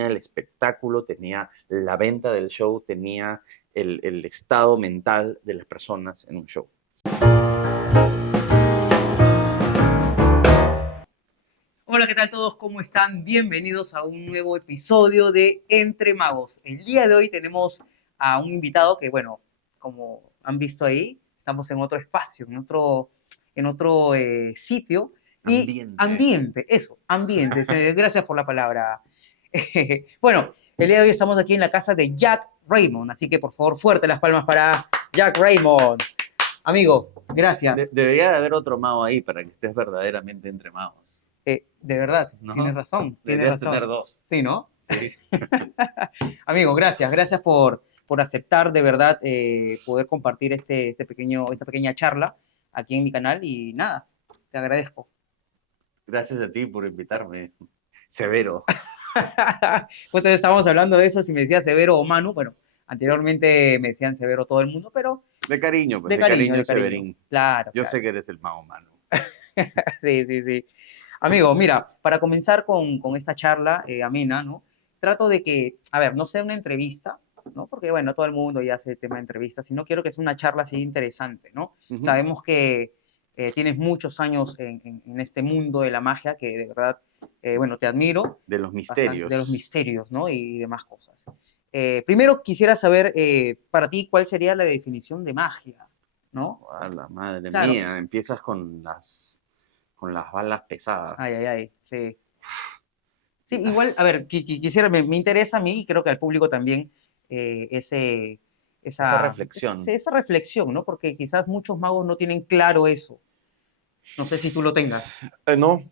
el espectáculo, tenía la venta del show, tenía el estado mental de las personas en un show. Hola, ¿qué tal todos? ¿Cómo están? Bienvenidos a un nuevo episodio de Entre Magos. El día de hoy tenemos a un invitado que, bueno, como han visto ahí, estamos en otro espacio, en otro sitio. Y ambiente. Gracias por la palabra. Bueno, el día de hoy estamos aquí en la casa de Jack Raymond, así que por favor, fuerte las palmas para Jack Raymond. Amigo, gracias. Debería de haber otro mago ahí para que estés verdaderamente entre magos. De verdad, ¿No? tienes razón. Deberías tener dos. Sí, ¿no? Sí. Amigo, gracias por aceptar de verdad poder compartir esta pequeña charla aquí en mi canal y nada, te agradezco. Gracias a ti por invitarme. Severo. Pues estábamos hablando de eso, si me decía Severo o Manu, bueno, anteriormente me decían Severo todo el mundo, pero De cariño, pues, de cariño, de cariño. Severín. Claro, Yo claro. sé que eres el mago Manu. Sí. Amigo, mira, para comenzar con esta charla amena, ¿no? Trato de que, a ver, no sea una entrevista, ¿no? Porque, bueno, todo el mundo ya hace tema de entrevistas, sino quiero que sea una charla así interesante, ¿no? Sabemos que tienes muchos años en este mundo de la magia, que de verdad, bueno, te admiro. De los misterios. De los misterios, ¿no? Y demás cosas. Primero quisiera saber, para ti, ¿cuál sería la definición de magia, ¿no? A la madre Claro. mía, empiezas con las balas pesadas. Ay, sí. Sí, igual, a ver, quisiera, me interesa a mí y creo que al público también Esa reflexión. esa reflexión, ¿no? Porque quizás muchos magos no tienen claro eso. No sé si tú lo tengas. No,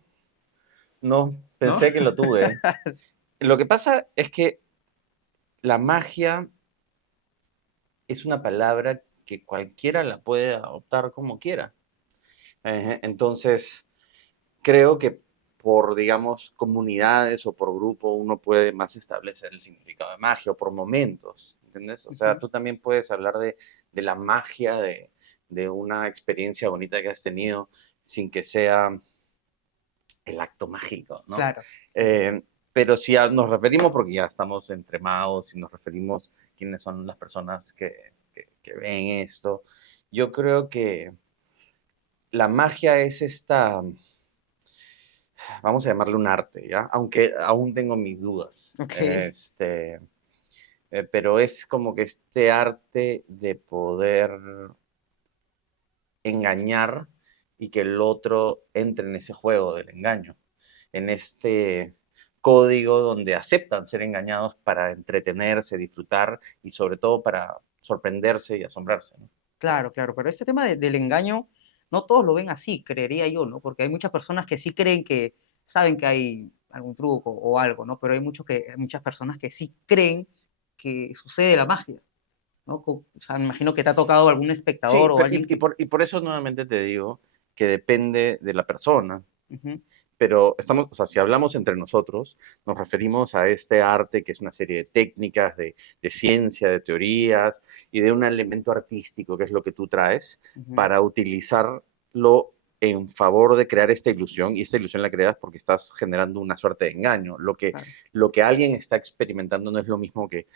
pensé ¿No? que lo tuve. Lo que pasa es que la magia es una palabra que cualquiera la puede adoptar como quiera. Entonces, creo que por, digamos, comunidades o por grupo uno puede más establecer el significado de magia o por momentos, ¿entiendes? O sea, tú también puedes hablar de la magia de una experiencia bonita que has tenido sin que sea el acto mágico, ¿no? Claro. Pero si nos referimos, porque ya estamos entre magos, si nos referimos quiénes son las personas que ven esto, yo creo que la magia es esta, vamos a llamarle un arte, ¿ya? Aunque aún tengo mis dudas. Okay. Pero es como que este arte de poder engañar y que el otro entre en ese juego del engaño, en este código donde aceptan ser engañados para entretenerse, disfrutar y sobre todo para sorprenderse y asombrarse, ¿no? Claro, pero este tema del engaño, no todos lo ven así, creería yo, ¿no? Porque hay muchas personas que sí creen que saben que hay algún truco o algo, ¿no? Pero hay muchas personas que sí creen que sucede la magia, ¿no? O sea, me imagino que te ha tocado algún espectador Sí, o alguien que... y por eso nuevamente te digo que depende de la persona. Ujú. Pero estamos, o sea, si hablamos entre nosotros, nos referimos a este arte que es una serie de técnicas, de ciencia, de teorías y de un elemento artístico, que es lo que tú traes, para utilizarlo en favor de crear esta ilusión, y esta ilusión la creas porque estás generando una suerte de engaño. Claro. Lo que alguien está experimentando no es lo mismo que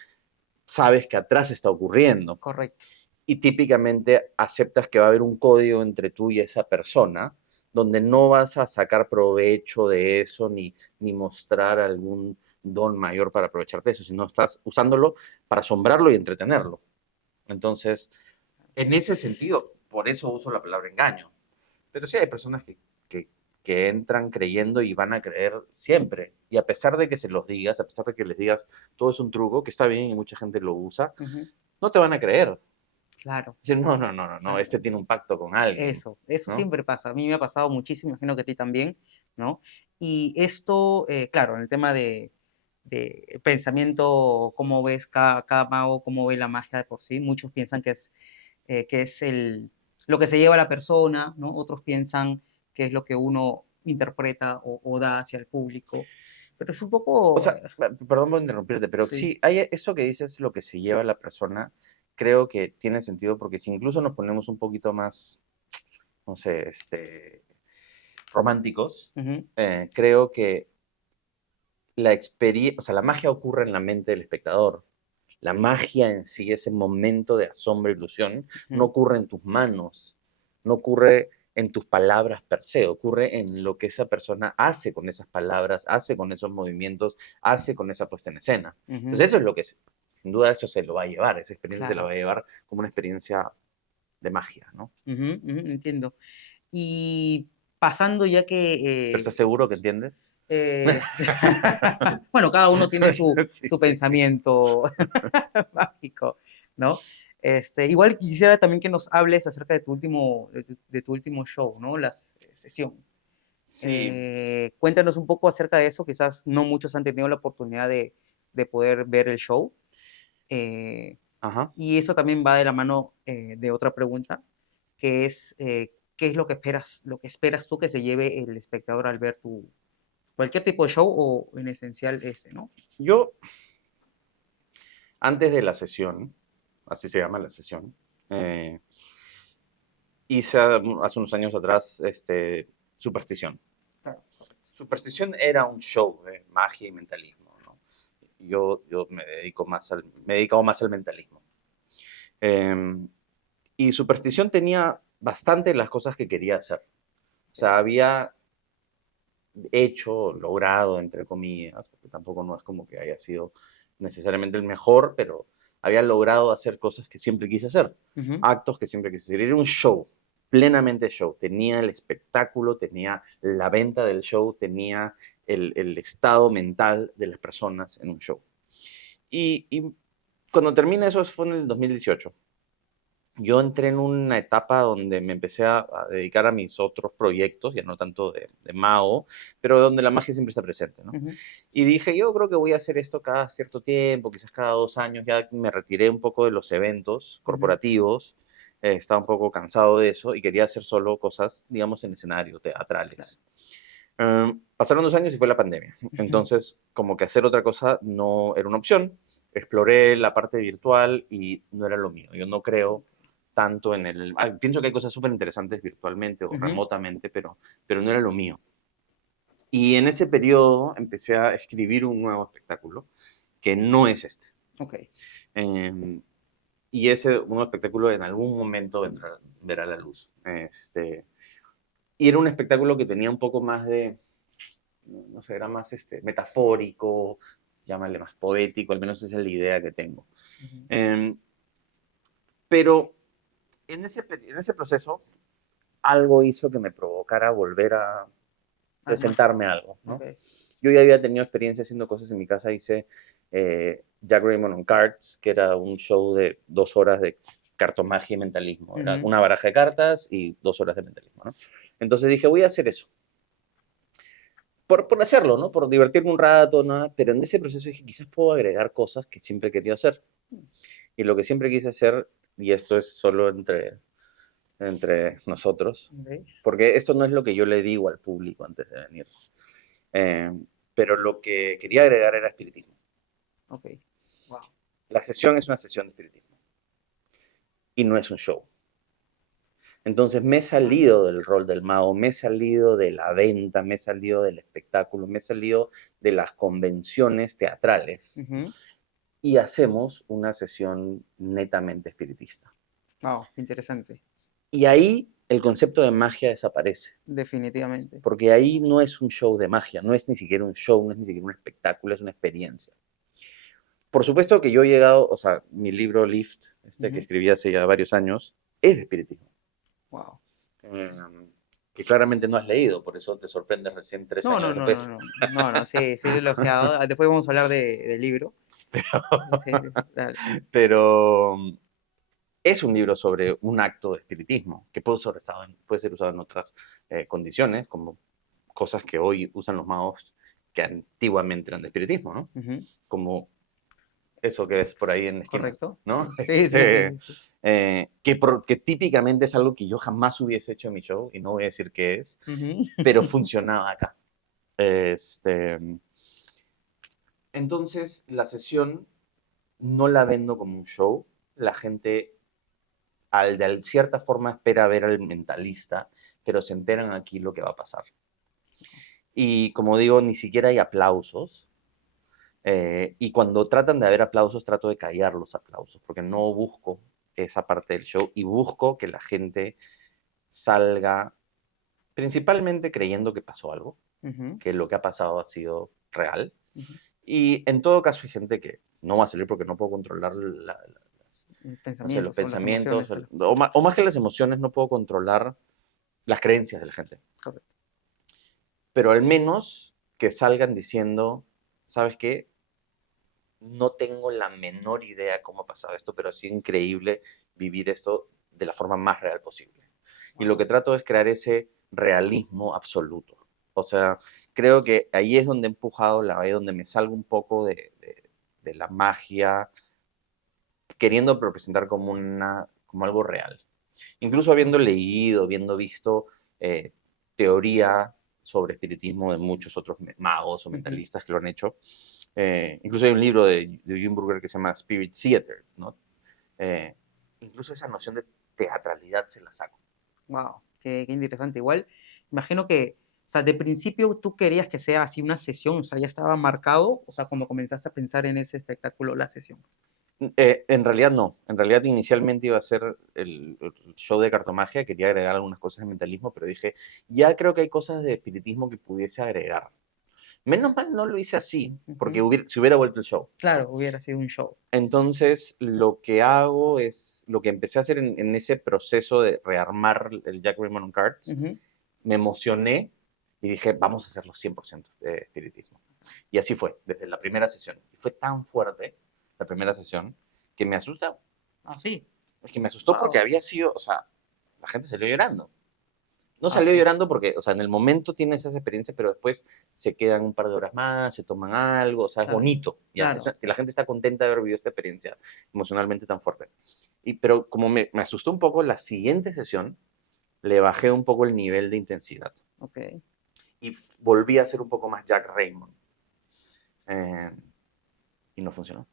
sabes que atrás está ocurriendo. Correcto. Y típicamente aceptas que va a haber un código entre tú y esa persona, donde no vas a sacar provecho de eso ni mostrar algún don mayor para aprovecharte de eso, sino estás usándolo para asombrarlo y entretenerlo. Entonces, en ese sentido, por eso uso la palabra engaño. Pero sí hay personas que entran creyendo y van a creer siempre. Y a pesar de que se los digas, a pesar de que les digas todo es un truco, que está bien y mucha gente lo usa, no te van a creer. Claro. Decir, no, este tiene un pacto con alguien. Eso ¿no? siempre pasa. A mí me ha pasado muchísimo, imagino que a ti también, ¿no? Y esto, claro, en el tema de pensamiento, cómo ves cada mago, cómo ve la magia de por sí, muchos piensan que es lo que se lleva a la persona, ¿no? Otros piensan que es lo que uno interpreta o da hacia el público. Pero es un O poco... sea, perdón por interrumpirte, pero sí, sí, hay eso que dices, lo que se lleva a la persona, creo que tiene sentido porque si incluso nos ponemos un poquito más, no sé, románticos, ujú, creo que o sea, la magia ocurre en la mente del espectador. La magia en sí, ese momento de asombro e ilusión, no ocurre en tus manos, no ocurre en tus palabras per se, ocurre en lo que esa persona hace con esas palabras, hace con esos movimientos, hace con esa puesta en escena. Entonces eso es lo que, sin duda, eso se lo va a llevar, esa experiencia se la va a llevar como una experiencia de magia, ¿no? Entiendo. Y pasando ya ¿Pero que... estás seguro que entiendes? eh, bueno, cada uno tiene Sí, su sí, sí. pensamiento mágico, ¿no? Igual quisiera también que nos hables acerca de de tu último show, ¿no? La sesión. Sí, Cuéntanos un poco acerca de eso. Quizás no muchos han tenido la oportunidad de poder ver el show. Eh, ajá. y eso también va de la mano de otra pregunta, que es, ¿qué es lo que esperas tú que se lleve el espectador al ver cualquier tipo de show o en esencial ese, ¿no? Yo, antes de la sesión, así se llama la sesión, eh, hice hace unos años atrás Superstición. Claro. Superstición era un show de magia y mentalismo, ¿no? Yo me dedico me he dedicado más al mentalismo. Eh, y Superstición tenía bastante las cosas que quería hacer. O sea, había hecho, logrado, entre comillas, porque tampoco no es como que haya sido necesariamente el mejor, pero había logrado hacer cosas que siempre quise hacer, Ujú. actos que siempre quise hacer. Era un show, plenamente show. Tenía el espectáculo, tenía la venta del show, tenía el estado mental de las personas en un show. Y cuando termina eso, fue en el 2018. Yo entré en una etapa donde me empecé a dedicar a mis otros proyectos, ya no tanto de Mao, pero donde la magia siempre está presente, ¿no? Ujú. Y dije, yo creo que voy a hacer esto cada cierto tiempo, quizás cada 2 años, ya me retiré un poco de los eventos Ujú. corporativos, estaba un poco cansado de eso y quería hacer solo cosas, digamos, en escenario, Claro. teatrales. Pasaron 2 años y fue la pandemia, Ujú. entonces como que hacer otra cosa no era una opción. Exploré la parte virtual y no era lo mío. Yo no creo tanto en el... pienso que hay cosas súper interesantes virtualmente o Ujú. remotamente, pero no era lo mío. Y en ese periodo empecé a escribir un nuevo espectáculo que no es este. Ok. Eh, y ese nuevo espectáculo en algún momento verá la luz. Y era un espectáculo que tenía un poco más de, no sé, era más metafórico, llámale más poético, al menos esa es la idea que tengo. Ujú. Eh, pero en ese proceso algo hizo que me provocara volver a Además, presentarme algo, ok. ¿no? Yo ya había tenido experiencia haciendo cosas en mi casa, hice Jack Raymond on Cards, que era un show de 2 horas de cartomagia y mentalismo. Era Ujú. una baraja de cartas y 2 horas de mentalismo, ¿no? Entonces dije, voy a hacer eso. Por hacerlo, ¿no? Por divertirme un rato, ¿no? Pero en ese proceso dije, quizás puedo agregar cosas que siempre he querido hacer. Y lo que siempre quise hacer, y esto es solo entre nosotros, Ok. porque esto no es lo que yo le digo al público antes de venir, eh, pero lo que quería agregar era espiritismo. Ok. Wow. La sesión es una sesión de espiritismo y no es un show. Entonces me he Ah, salido del rol del mago, me he salido de la venta, me he salido del espectáculo, me he salido de las convenciones teatrales ujú. y hacemos una sesión netamente espiritista. Wow, interesante. Y ahí el concepto de magia desaparece, Definitivamente. porque ahí no es un show de magia, no es ni siquiera un show, no es ni siquiera un espectáculo, es una experiencia. Por supuesto que yo he llegado, o sea, mi libro Lift, que Ujú. escribí hace ya varios años, es de espiritismo. Wow. Eh, que claramente no has leído, por eso te sorprendes recién tres No, años no, no, no, después. no, no, no, sí, sí lo he elogiado. Ah, después vamos a hablar del libro. Sí, dale. Pero es un libro sobre un acto de espiritismo que puede ser usado en otras condiciones, como cosas que hoy usan los magos que antiguamente eran de espiritismo, ¿no? Ujú. Como eso que ves por ahí en la esquina, Correcto, ¿no? sí. Sí, sí, sí, sí, sí. Que típicamente es algo que yo jamás hubiese hecho en mi show, y no voy a decir qué es, Ujú. pero funcionaba acá. Este, entonces, la sesión no la vendo como un show. La gente, de cierta forma, espera ver al mentalista, pero se enteran aquí lo que va a pasar. Y como digo, ni siquiera hay aplausos. Y cuando tratan de haber aplausos, trato de callar los aplausos, porque no busco esa parte del show y busco que la gente salga principalmente creyendo que pasó algo, Ujú, que lo que ha pasado ha sido real. ujú. Y en todo caso hay gente que no va a salir porque no puedo controlar no sé, los Pensamientos o las pensamientos, emociones. o más que las emociones, no puedo controlar las creencias de la gente. Correcto. Pero al menos que salgan diciendo, ¿sabes qué? No tengo la menor idea cómo ha pasado esto, pero ha sido increíble vivir esto de la forma más real posible. Y lo Wow. que trato es crear ese realismo absoluto. O sea, creo que ahí es donde he empujado ahí donde me salgo un poco de la magia, queriendo representar como, como algo real. Incluso habiendo leído, habiendo visto eh, teoría sobre espiritismo de muchos otros magos o Ujú. mentalistas que lo han hecho. Incluso hay un libro de Jim Brugger que se llama Spirit Theater, ¿no? Eh, Incluso esa noción de teatralidad se la saco. Wow, qué interesante. Igual, imagino que, o sea, de principio tú querías que sea así una sesión, o sea, ya estaba marcado, o sea, cuando comenzaste a pensar en ese espectáculo, la sesión. En realidad no. En realidad inicialmente iba a ser el show de cartomagia, quería agregar algunas cosas de mentalismo, pero dije, ya creo que hay cosas de espiritismo que pudiese agregar. Menos mal no lo hice así, porque Ujú. se hubiera vuelto el show, Claro, ¿no? hubiera sido un show. Entonces, lo que hago es, lo que empecé a hacer en ese proceso de rearmar el Jack Raymond on Cards, Ujú. me emocioné y dije, vamos a hacerlo 100% de espiritismo. Y así fue, desde la primera sesión. Y fue tan fuerte la primera sesión que me asusta. Ah, sí. Es que me asustó porque Wow. había sido, o sea, la gente salió llorando. No Ah, salió sí. llorando porque, o sea, en el momento tienes esa experiencia, pero después se quedan un par de horas más, se toman algo, o sea, es Claro, bonito, ¿ya? claro. Que la gente está contenta de haber vivido esta experiencia emocionalmente tan fuerte. Pero como me asustó un poco, la siguiente sesión le bajé un poco el nivel de intensidad Ok. y volví a ser un poco más Jack Raymond. Eh, y no funcionó.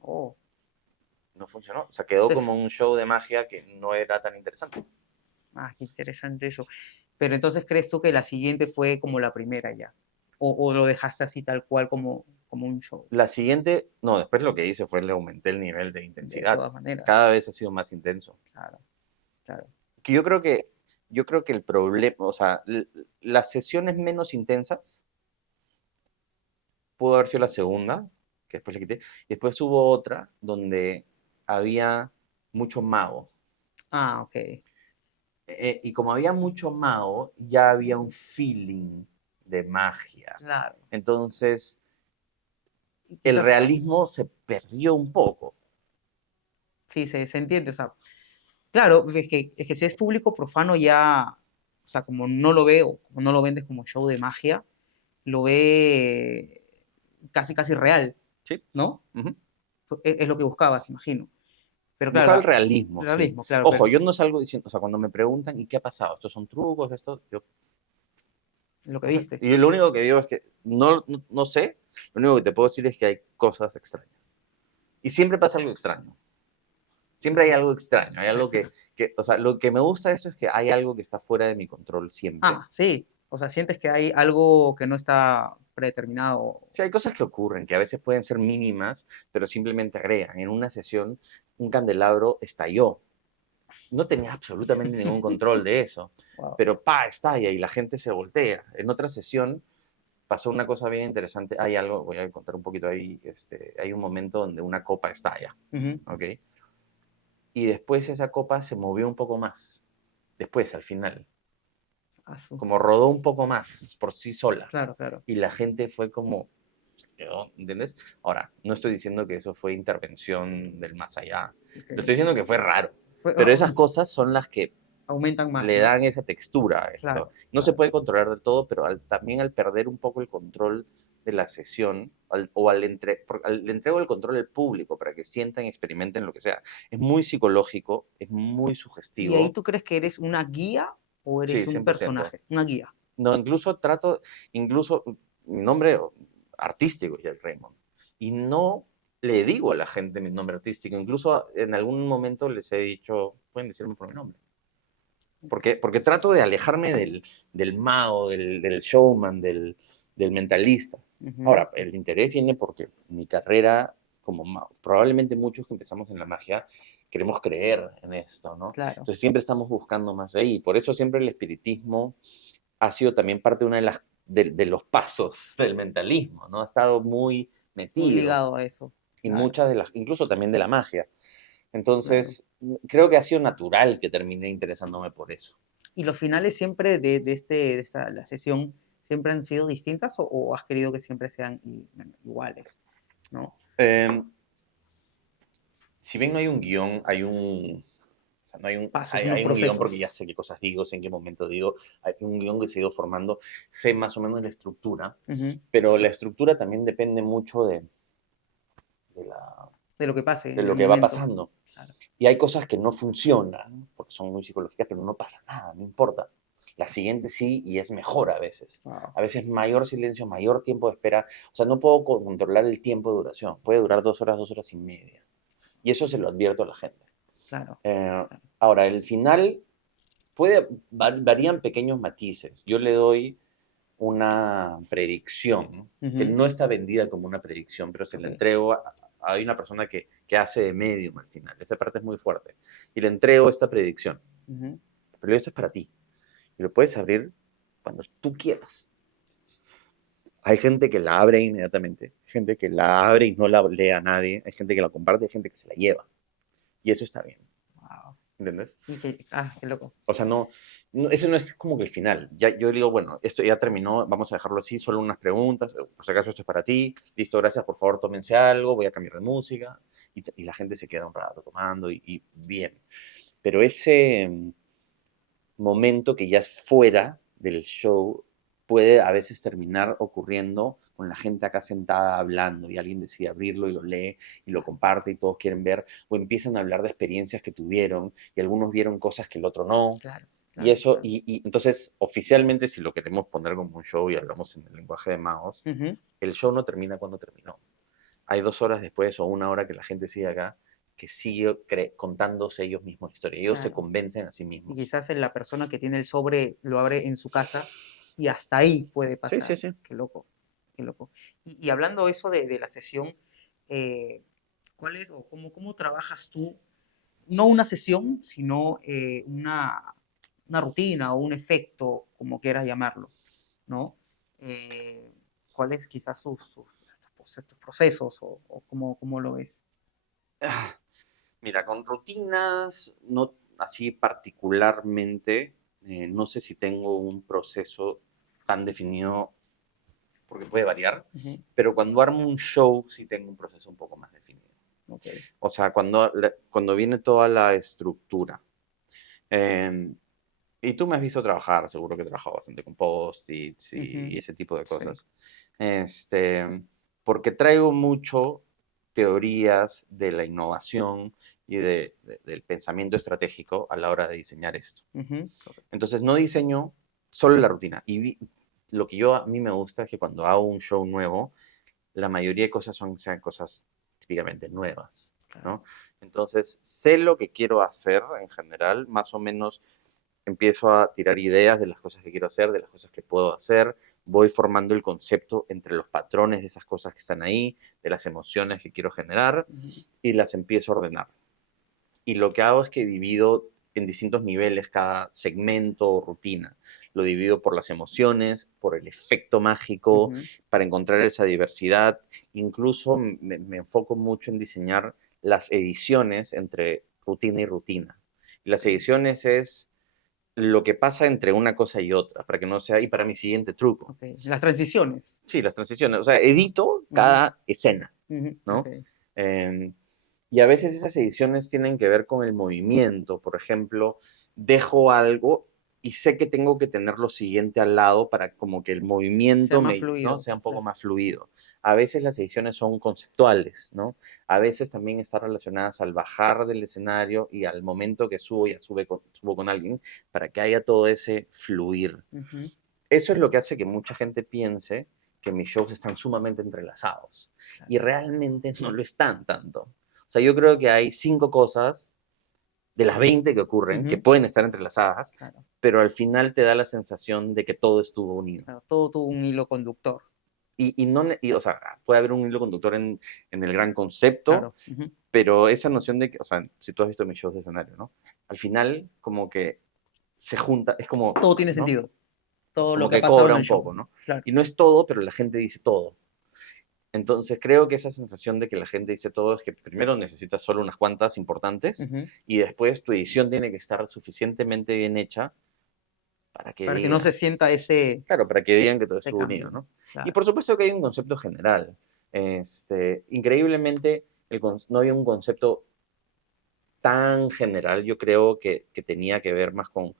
Oh. No funcionó. O sea, quedó Te- como un show de magia que no era tan interesante. Ah, qué interesante eso. Pero entonces, ¿crees tú que la siguiente fue como la primera ya? O lo dejaste así tal cual como un show? La siguiente, no, después lo que hice fue le aumenté el nivel de De intensidad. todas maneras. Cada vez ha sido más intenso. Claro, claro. Que yo creo que el problema, o sea, las sesiones menos intensas pudo haber sido la segunda, que después le quité, y después hubo otra donde había mucho mago. Ah, ok. Y como había mucho mago, ya había un feeling de magia. Claro. Entonces, Y el quizás, realismo se perdió un poco. sí, se entiende. O sea, claro, es que si es público profano ya, o sea, como no lo veo, como no lo vendes como show de magia, lo ve casi, casi real, ¿Sí? ¿no? Ujú. Es lo que buscabas, imagino. Pero Buscaba el claro, realismo, sí. realismo, claro, Ojo, pero yo no salgo diciendo, o sea, cuando me preguntan, ¿y qué ha pasado? ¿Estos son trucos? ¿Esto? Yo, lo que no sé. viste. Y lo único que digo es que no sé, lo único que te puedo decir es que hay cosas extrañas. Y siempre pasa algo extraño. Siempre hay algo extraño, hay algo o sea, lo que me gusta de esto es que hay algo que está fuera de mi control siempre. Ah, sí. O sea, sientes que hay algo que no está predeterminado. Sí, hay cosas que ocurren, que a veces pueden ser mínimas, pero simplemente agregan. En una sesión, un candelabro estalló. No tenía absolutamente ningún control de eso, Wow. pero pa, estalla y la gente se voltea. En otra sesión pasó una cosa bien interesante. Hay algo, voy a contar un poquito ahí, hay un momento donde una copa estalla, Ujú. ¿ok? Y después esa copa se movió un poco más, después, al final, como rodó un poco más por sí sola. Claro, claro. Y la gente fue como, se quedó, ¿entiendes? Ahora, no estoy diciendo que eso fue intervención del más allá, Ok. lo estoy diciendo que fue raro, Fue- pero ah, esas cosas son las que aumentan más, le ¿no? dan esa textura a esto. Claro, No se claro. puede controlar del todo, pero también al perder un poco el control de la sesión, le entrego el control al público para que sientan y experimenten lo que sea. Es muy psicológico, es muy ¿Y ahí sugestivo. tú crees que eres una guía o Sí, eres un 100%. personaje? Una guía. No, incluso mi nombre artístico es Jack Raymond. Y no le digo a la gente mi nombre artístico. Incluso en algún momento les he dicho, pueden decirme por mi nombre. Porque trato de alejarme del mago, del showman, del mentalista. Ujú, Ahora, el interés viene porque mi carrera, como probablemente muchos que empezamos en la magia, queremos creer en esto, ¿no? claro, Entonces siempre estamos buscando más ahí. Por eso siempre el espiritismo ha sido también parte de una de las de los pasos del mentalismo, ¿no? Ha estado muy muy metido ligado a eso, y claro, muchas de las, incluso también de la magia. claro. Entonces, creo que ha sido natural que terminé interesándome por eso. ¿Y los finales siempre la sesión siempre han sido distintas o has querido que siempre sean bueno, iguales, ¿no? Eh, si bien no hay un guión, hay un, o sea, no hay un, Pasos, hay, unos hay un guión porque procesos. ya sé qué cosas digo, sé en qué momento digo, hay un guión que se ha ido formando, sé más o menos la estructura, Ujú, pero la estructura también depende mucho de, la, de lo que pase de en el lo que va momento. pasando. Claro, Y hay cosas que no funcionan, porque son muy psicológicas, pero no pasa nada, no importa. La siguiente sí, y es mejor a veces. wow, A veces mayor silencio, mayor tiempo de espera. O sea, no puedo controlar el tiempo de duración. Puede durar 2 horas, 2 horas y media. Y eso se lo advierto a la gente. claro, Eh, claro. ahora, el final varían pequeños matices. Yo le doy una predicción que Ujú, no está vendida como una predicción, pero se la ok, entrego hay una persona que hace de medium al final. Esa parte es muy fuerte. Y le entrego esta predicción. ujú, Pero esto es para ti. Y lo puedes abrir cuando tú quieras. Hay gente que la abre inmediatamente, hay gente que la abre y no la lee a nadie, hay gente que la comparte, hay gente que se la lleva. Y eso está bien, wow. ¿entendés? Qué loco. O sea, eso no es como que el final. Ya, yo digo, bueno, esto ya terminó, vamos a dejarlo así, solo unas preguntas, por si acaso esto es para ti, listo, gracias, por favor, tómense algo, voy a cambiar de música, y la gente se queda un rato tomando, y bien. Pero ese momento que ya es fuera del show puede a veces terminar ocurriendo con la gente acá sentada hablando y alguien decide abrirlo y lo lee y lo Claro, comparte y todos quieren ver o empiezan a hablar de experiencias que tuvieron y algunos vieron cosas que el otro no. claro, Y claro, eso, claro. y entonces oficialmente si lo queremos poner como un show y hablamos en el lenguaje de magos, Ujú, el show no termina cuando terminó. Hay 2 horas después o una hora que la gente sigue acá que sigue contándose ellos mismos la historia. Ellos se claro. convencen a sí Y mismos. quizás la persona que tiene el sobre lo abre en su casa y hasta ahí puede Sí, sí, pasar. sí. Qué loco, qué loco. Y hablando eso de la sesión, eh, ¿cuál es o cómo trabajas tú? No una sesión, sino una rutina o un efecto, como quieras llamarlo, ¿no? Eh, ¿Cuáles quizás tus procesos o cómo lo ves? Ah, mira, con rutinas, no así particularmente, no sé si tengo un proceso tan definido, porque puede variar, Ujú, pero cuando armo un show sí tengo un proceso un poco más definido. ok, O sea, cuando viene toda la estructura. eh, y tú me has visto trabajar, seguro que he trabajado bastante con post-its ujú, y ese tipo de sí, cosas. Este, porque traigo mucho teorías de la innovación y del pensamiento estratégico a la hora de diseñar esto. ujú, correcto. Entonces no diseño solo la rutina. Lo que a mí me gusta es que cuando hago un show nuevo, la mayoría de cosas sean cosas típicamente nuevas, Claro. ¿no? Entonces, sé lo que quiero hacer en general, más o menos empiezo a tirar ideas de las cosas que quiero hacer, de las cosas que puedo hacer, voy formando el concepto entre los patrones de esas cosas que están ahí, de las emociones que quiero generar Ujú, y las empiezo a ordenar. Y lo que hago es que divido en distintos niveles cada segmento o rutina. Lo divido por las emociones, por el efecto mágico, ujú, para encontrar esa diversidad. Incluso me enfoco mucho en diseñar las ediciones entre rutina y rutina. Y las ok, ediciones es lo que pasa entre una cosa y otra, para que no sea, y para mi siguiente truco. ok. Las transiciones. Sí, las transiciones, o sea, edito Ujú, cada escena, ujú, ok, ¿no? Eh, y a veces esas ediciones tienen que ver con el movimiento. Por ejemplo, dejo algo y sé que tengo que tener lo siguiente al lado para como que el sea movimiento más ¿no? fluido, sea un poco claro. más fluido. A veces las ediciones son conceptuales, ¿no? A veces también están relacionadas al bajar del escenario y al momento que subo, ya subo con alguien, para que haya todo ese fluir. Ujú, Eso es lo que hace que mucha gente piense que mis shows están sumamente entrelazados. claro, Y realmente no lo están tanto. O sea, yo creo que hay 5 cosas de las 20 que ocurren que ujú, pueden estar entrelazadas, claro, pero al final te da la sensación de que todo estuvo unido. claro, todo tuvo un hilo conductor. o sea, puede haber un hilo conductor en el gran concepto, Claro. Ujú. pero esa noción de que, o sea, si tú has visto mis shows de escenario, ¿no? Al final, como que se junta, es como, Todo tiene ¿no? sentido. Todo lo Como que ha que pasado cobra en el un show. poco, ¿no? Claro. Y no es todo, pero la gente dice todo. Entonces creo que esa sensación de que la gente dice todo es que primero necesitas solo unas cuantas importantes Ujú. y después tu edición tiene que estar suficientemente bien hecha para que Para que no se digan, sienta ese, claro, para que digan que todo ese estuvo unido, cambio. ¿no? Y Claro. por supuesto que hay un concepto general. Increíblemente, no había un concepto tan general, yo creo que tenía que ver más con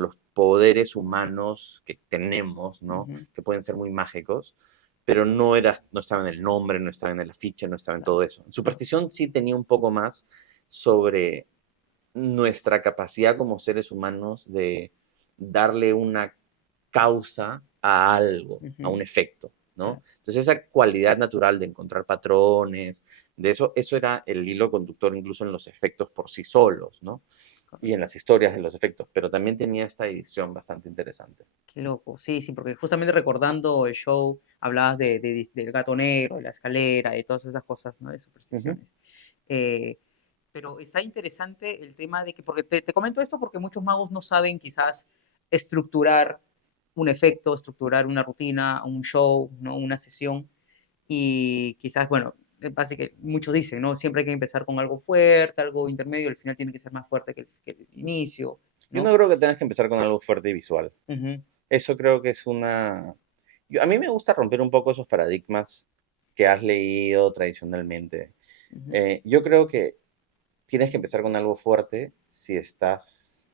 los poderes humanos que tenemos, ¿no? Ujú. Que pueden ser muy mágicos, pero no estaba en el nombre, no estaba en el afiche, no estaba en Claro. todo eso. En Superstición sí tenía un poco más sobre nuestra capacidad como seres humanos de darle una causa a algo, a Ujú. un efecto, ¿no? Claro. Entonces esa cualidad natural de encontrar patrones, de eso era el hilo conductor incluso en los efectos por sí solos, ¿no? Y en las historias de los efectos, pero también tenía esta edición bastante interesante. Qué loco. Sí, sí, porque justamente recordando el show, hablabas del gato negro, de la escalera, de todas esas cosas, ¿no? De Ujú. supersticiones. Eh, pero está interesante el tema de que, porque te comento esto porque muchos magos no saben quizás estructurar un efecto, estructurar una rutina, un show, ¿no? Una sesión. Y quizás, bueno, pasa que muchos dicen, ¿no? Siempre hay que empezar con algo fuerte, algo intermedio, al final tiene que ser más fuerte que el inicio, Yo ¿no? no creo que tengas que empezar con algo fuerte y visual. Ujú, Eso creo que es una... a mí me gusta romper un poco esos paradigmas que has leído tradicionalmente. ujú. Yo creo que tienes que empezar con algo fuerte si estás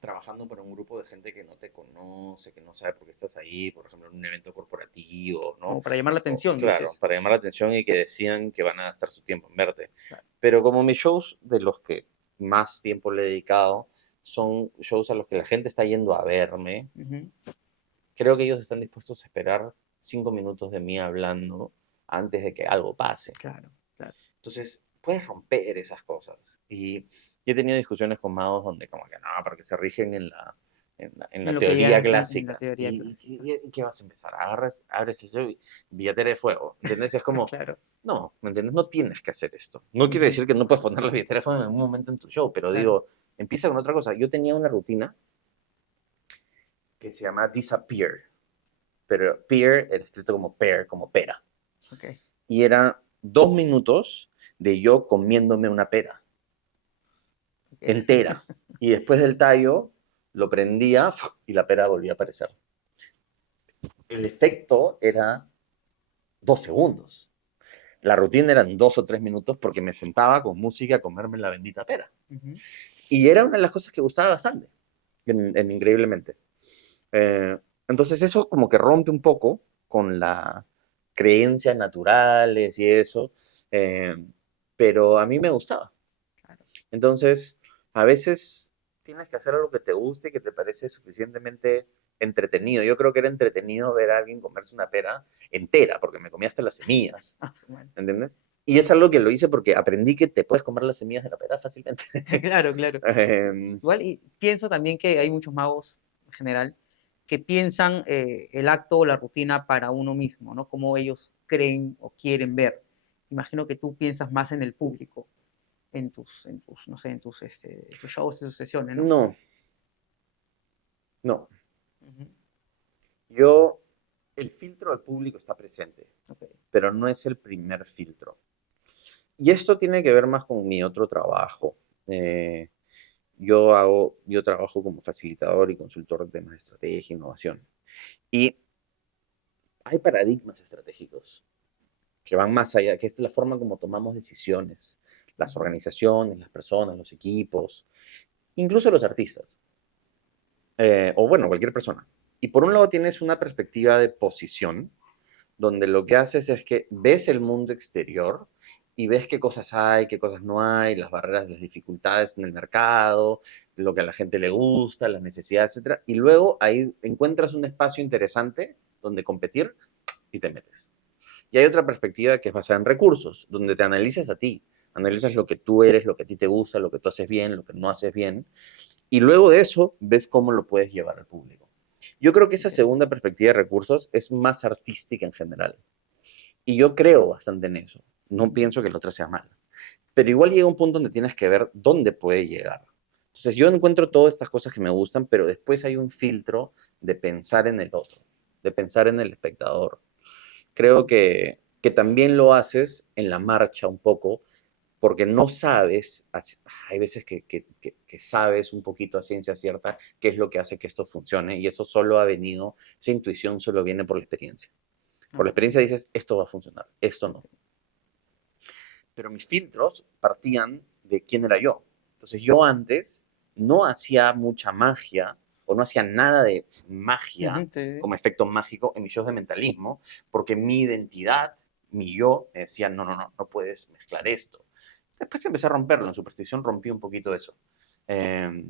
trabajando para un grupo de gente que no te conoce, que no sabe por qué estás ahí, por ejemplo, en un evento corporativo, ¿no? Como para llamar la atención, Claro, dices. para llamar la atención y que decían que van a gastar su tiempo en verte. Claro. Pero como mis shows de los que más tiempo le he dedicado son shows a los que la gente está yendo a verme, Ujú. creo que ellos están dispuestos a esperar 5 minutos de mí hablando antes de que algo pase. Claro, claro. Entonces, puedes romper esas cosas. Y he tenido discusiones con magos donde como que no, porque se rigen en En la lo que ya teoría es en la clásica. teoría ¿Y, clásica. y, y qué vas a empezar? Agarras, abres eso y billetera de fuego. ¿Entendés? Es como, Claro. no, ¿me entiendes? No tienes que hacer esto. No quiere Ujú. decir que no puedes poner la billetera de fuego en algún momento en tu show, pero Claro. digo, empieza con otra cosa. Yo tenía una rutina que se llama Disappear, pero pear era escrito como pear, como pera. Ok. Y era 2 minutos de yo comiéndome una pera Ok. entera. Y después del tallo lo prendía y la pera volvía a aparecer. El efecto era 2 segundos. La rutina eran 2 o 3 minutos porque me sentaba con música a comerme la bendita pera. Ujú. Y era una de las cosas que gustaba bastante, increíblemente. Eh, entonces eso como que rompe un poco con las creencias naturales y eso, eh, pero a mí me gustaba. Claro. Entonces, a veces tienes que hacer algo que te guste y que te parece suficientemente entretenido. Yo creo que era entretenido ver a alguien comerse una pera entera, porque me comía hasta las semillas, Ah, su madre. ¿entiendes? Y es algo que lo hice porque aprendí que te puedes comer las semillas de la pera fácilmente. Claro, claro. Em, Igual, y pienso también que hay muchos magos en general que piensan el acto o la rutina para uno mismo, ¿no? Como ellos creen o quieren ver. Imagino que tú piensas más en el público, no sé, tus shows, en tus sesiones, ¿no? no, no. Ujú. Yo, el filtro al público está presente, Ok. pero no es el primer filtro. Y esto tiene que ver más con mi otro trabajo. Eh, yo trabajo como facilitador y consultor de temas de estrategia e innovación. Y hay paradigmas estratégicos que van más allá, que es la forma como tomamos decisiones, las Ujú. organizaciones, las personas, los equipos, incluso los artistas, o bueno, cualquier persona. Y por un lado tienes una perspectiva de posición, donde lo que haces es que ves el mundo exterior y ves qué cosas hay, qué cosas no hay, las barreras, las dificultades en el mercado, lo que a la gente le gusta, las necesidades, etcétera. Y luego ahí encuentras un espacio interesante donde competir y te metes. Y hay otra perspectiva que es basada en recursos, donde te analizas a ti, analizas lo que tú eres, lo que a ti te gusta, lo que tú haces bien, lo que no haces bien, y luego de eso ves cómo lo puedes llevar al público. Yo creo que esa segunda perspectiva de recursos es más artística en general. Y yo creo bastante en eso. No pienso que la otra sea mala. Pero igual llega un punto donde tienes que ver dónde puede llegar. Entonces yo encuentro todas estas cosas que me gustan, pero después hay un filtro de pensar en el otro, de pensar en el espectador. Creo que también lo haces en la marcha un poco, porque no sabes, hay veces que sabes un poquito a ciencia cierta qué es lo que hace que esto funcione, y eso solo ha venido, esa intuición solo viene por la experiencia. Por la Ok. experiencia dices, esto va a funcionar, esto no. Pero mis filtros partían de quién era yo. Entonces yo antes no hacía mucha magia o no hacía nada de magia Ujú, sí, como efecto mágico en mis shows de mentalismo, porque mi identidad, mi yo, me decía, no, no, no, no puedes mezclar esto. Después empecé a romperlo, en superstición rompí un poquito eso. Eh,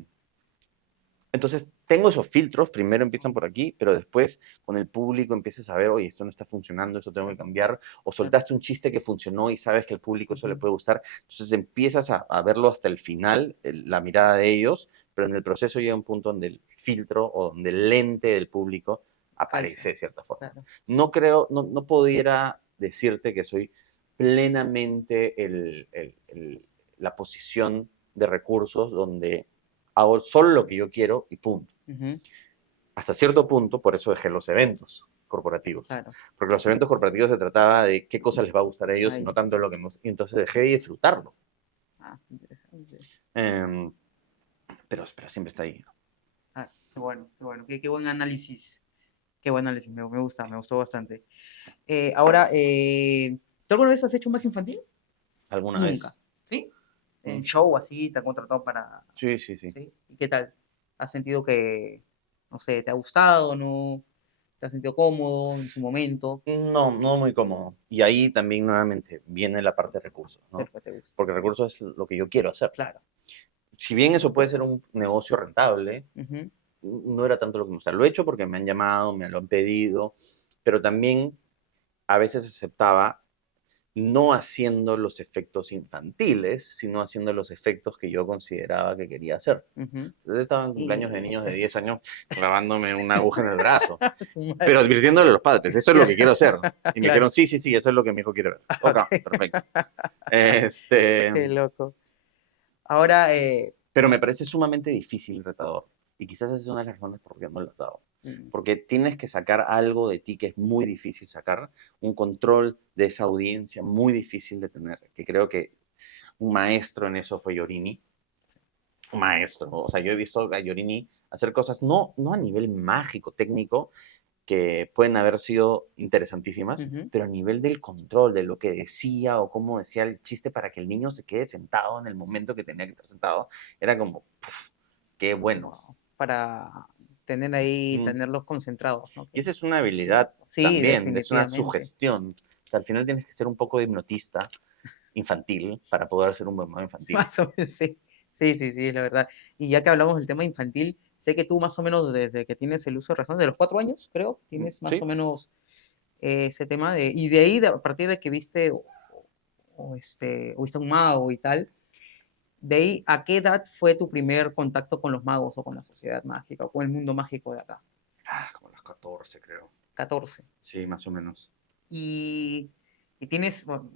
entonces, tengo esos filtros, primero empiezan por aquí, pero después con el público empiezas a ver, oye, esto no está funcionando, esto tengo que cambiar, o claro. soltaste un chiste que funcionó y sabes que al público eso le Ujú, puede gustar, entonces empiezas a verlo hasta el final, la mirada de ellos, pero en el proceso llega un punto donde el filtro o donde el lente del público calza, aparece de cierta forma. claro. No creo, no pudiera decirte que soy plenamente la posición de recursos donde hago solo lo que yo quiero y punto. Ujú, Hasta cierto punto, por eso dejé los eventos corporativos. claro. Porque los eventos corporativos se trataba de qué cosa les va a gustar a ellos y Ahí no es. tanto lo que nos... Y entonces dejé de disfrutarlo. Ah, interesante. Eh, pero siempre está ahí. Ah, qué bueno, qué bueno. Qué buen análisis. Qué buen análisis. Me gusta, me gustó bastante. Ahora, ¿tú alguna vez has hecho magia infantil? ¿Alguna vez? Nunca. ¿Sí? En Mm. show así, te han contratado para... Sí, sí, sí. ¿Sí? ¿Y qué tal? ¿Has sentido que, no sé, te ha gustado, no? ¿Te has sentido cómodo en su momento? No, no muy cómodo. Y ahí también nuevamente viene la parte de recursos, ¿no? Después te gusta. Porque recursos es lo que yo quiero hacer. Claro. Si bien eso puede ser un negocio rentable, Ujú, no era tanto lo que me gusta. Lo he hecho porque me han llamado, me lo han pedido, pero también a veces aceptaba no haciendo los efectos infantiles, sino haciendo los efectos que yo consideraba que quería hacer. ujú. Entonces estaba en cumpleaños de Y... niños de 10 años clavándome una aguja en el brazo, Su pero madre. advirtiéndole a los padres, esto es lo que quiero hacer. Y me Claro. dijeron, sí, sí, sí, eso es lo que mi hijo quiere ver. Ok, Ok. perfecto. Este, Qué loco. Ahora, pero me parece sumamente difícil y retador. Y quizás esa es una de las razones por qué no lo he dado. mm, Porque tienes que sacar algo de ti que es muy difícil sacar, un control de esa audiencia muy difícil de tener, que creo que un maestro en eso fue Yorini, un maestro, o sea, yo he visto a Yorini hacer cosas no a nivel mágico, técnico, que pueden haber sido interesantísimas, ujú. pero a nivel del control, de lo que decía o cómo decía el chiste para que el niño se quede sentado en el momento que tenía que estar sentado, era como, puf, qué bueno. Wow, para tener ahí, Mm. tenerlos concentrados, ¿no? Y esa es una habilidad Sí, también, es una definitivamente. sugestión. O sea, al final tienes que ser un poco de hipnotista infantil para poder ser un buen mago infantil. Más o menos, sí. Sí, sí, sí, la verdad. Y ya que hablamos del tema infantil, sé que tú más o menos desde que tienes el uso de razón, de los 4 años, creo, tienes más o Sí, menos ese tema de, y de ahí, a partir de que viste o viste un mago y tal, de ahí, ¿a qué edad fue tu primer contacto con los magos o con la sociedad mágica o con el mundo mágico de acá? como a los 14 creo. 14. Sí, más o menos. Y, y tienes, bueno,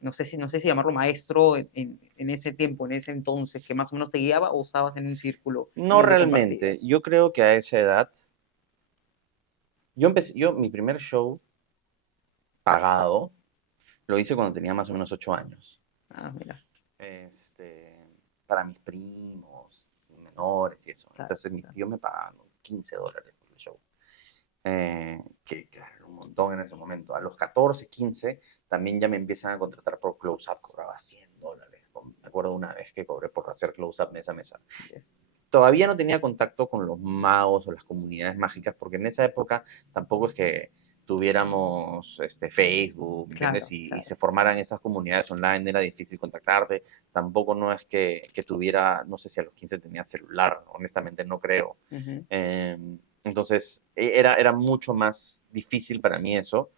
no sé, no sé si llamarlo maestro en ese tiempo, en ese entonces, que más o menos te guiaba o estabas en un círculo en No donde realmente. compartías. Yo creo que a esa edad, mi primer show pagado lo hice cuando tenía más o menos 8 años. Ah, mira, Este, para mis primos menores y eso. claro, Entonces mis claro. tíos me pagaban $15 por el show. Que claro, era un montón en ese momento. A los 14, 15, también ya me empiezan a contratar por close-up, cobraba $100. Me acuerdo una vez que cobré por hacer close-up mesa a mesa. Yes. Todavía no tenía contacto con los magos o las comunidades mágicas, porque en esa época tampoco es que tuviéramos Facebook, ¿me entiendes? Claro, Y se claro. formaran esas comunidades online, era difícil contactarte. Tampoco no es que tuviera, no sé si a los 15 tenía celular, honestamente no creo. Ujú. Eh, entonces, era mucho más difícil para mí eso.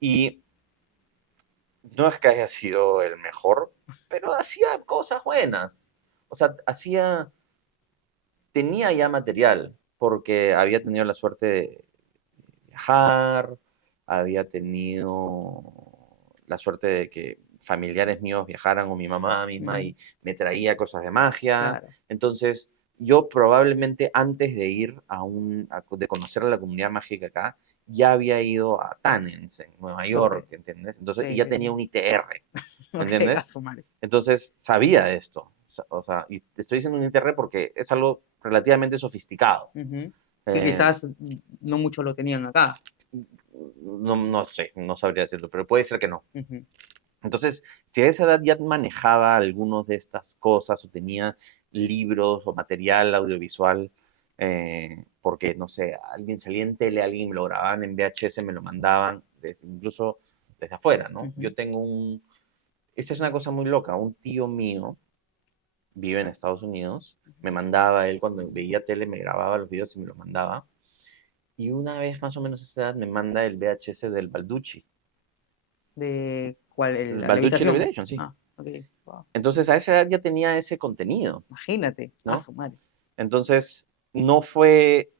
Y no es que haya sido el mejor, pero hacía cosas buenas. O sea, tenía ya material. porque había tenido la suerte de viajar, había tenido la suerte de que familiares míos viajaran o mi mamá misma Ujú, y me traía cosas de magia. claro, Entonces, yo probablemente antes de ir de conocer a la comunidad mágica acá, ya había ido a Tannens en Nueva ok, York, ¿entiendes? Entonces, y sí, ya sí, tenía sí. un ITR, Ok, a ¿entiendes? su madre. Entonces, sabía de esto. O sea, y te estoy diciendo un ITR porque es algo relativamente sofisticado. Ujú. Que Eh, quizás no muchos lo tenían acá. no, no sé, no sabría decirlo, pero puede ser que no. Ujú, Entonces, si a esa edad ya manejaba algunas de estas cosas o tenía libros o material audiovisual, porque, no sé, alguien salía en tele, alguien me lo grababan en VHS, me lo mandaban, incluso desde afuera, ¿no? ujú, Esta es una cosa muy loca, un tío mío vive en Estados Unidos, me mandaba él cuando veía tele, me grababa los videos y me los mandaba, y una vez más o menos a esa edad me manda el VHS del Balducci, ¿de cuál? el La Balducci levitación. Levitation, sí. Ah, ok. Wow. Entonces a esa edad ya tenía ese contenido, Imagínate, a ¿no? su madre. Entonces no fue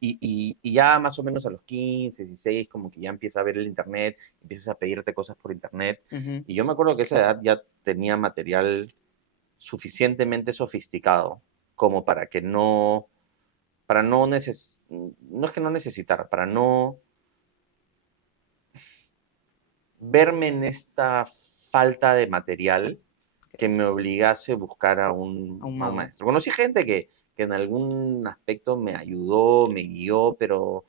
y ya más o menos a los 15, 16, como que ya empieza a ver el internet, empiezas a pedirte cosas por internet. Ujú, Y yo me acuerdo que a esa edad ya tenía material suficientemente sofisticado como para no no es que no necesitar, para no verme en esta falta de material que ok, me obligase a buscar a un a un mago. maestro. Conocí gente que en algún aspecto me ayudó, me guió, pero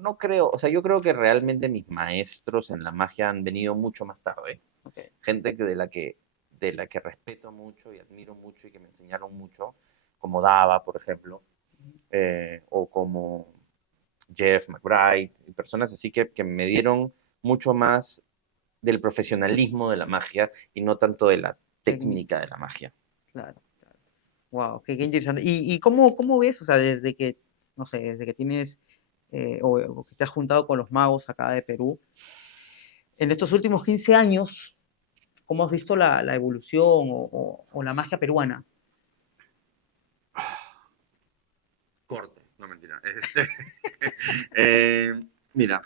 no creo, o sea, yo creo que realmente mis maestros en la magia han venido mucho más tarde. Ok. Gente de la que respeto mucho y admiro mucho y que me enseñaron mucho, como Dava, por ejemplo, o como Jeff McBride, y personas así que me dieron mucho más del profesionalismo de la magia y no tanto de la Técnico, técnica de la magia. claro, claro. Wow, qué interesante. ¿Y cómo ves? O sea, desde que, no sé, desde que tienes o que te has juntado con los magos acá de Perú, en estos últimos 15 años, ¿cómo has visto la evolución o la magia peruana? Corte, no mentira. eh, mira,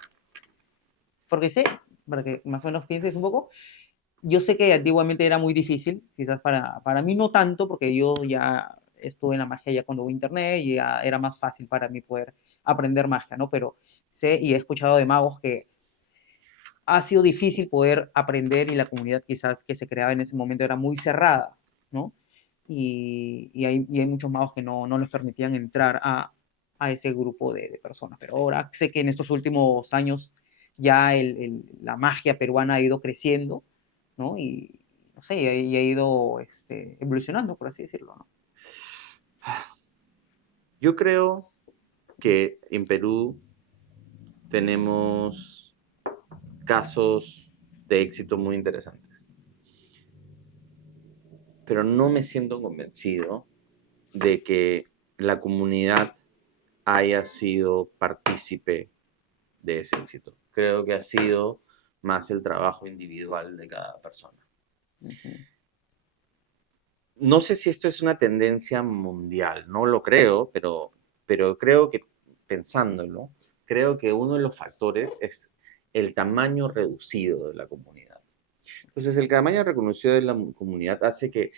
Porque sé, para que más o menos pienses un poco, yo sé que antiguamente era muy difícil, quizás para mí no tanto, porque yo ya estuve en la magia ya cuando hubo internet y ya era más fácil para mí poder aprender magia, ¿no? Pero sé y he escuchado de magos que ha sido difícil poder aprender y la comunidad quizás que se creaba en ese momento era muy cerrada, ¿no? Y hay muchos magos que no les permitían entrar a ese grupo de personas. Pero ahora sé que en estos últimos años ya la magia peruana ha ido creciendo, ¿no? Y, no sé, y ha ido evolucionando, por así decirlo, ¿no? yo creo que en Perú tenemos casos de éxito muy interesantes, pero no me siento convencido de que la comunidad haya sido partícipe de ese éxito. Creo que ha sido más el trabajo individual de cada persona. Ujú, No sé si esto es una tendencia mundial, no lo creo, pero creo que pensándolo, creo que uno de los factores es el tamaño reducido de la comunidad. Entonces, el tamaño reconocido de la comunidad hace que,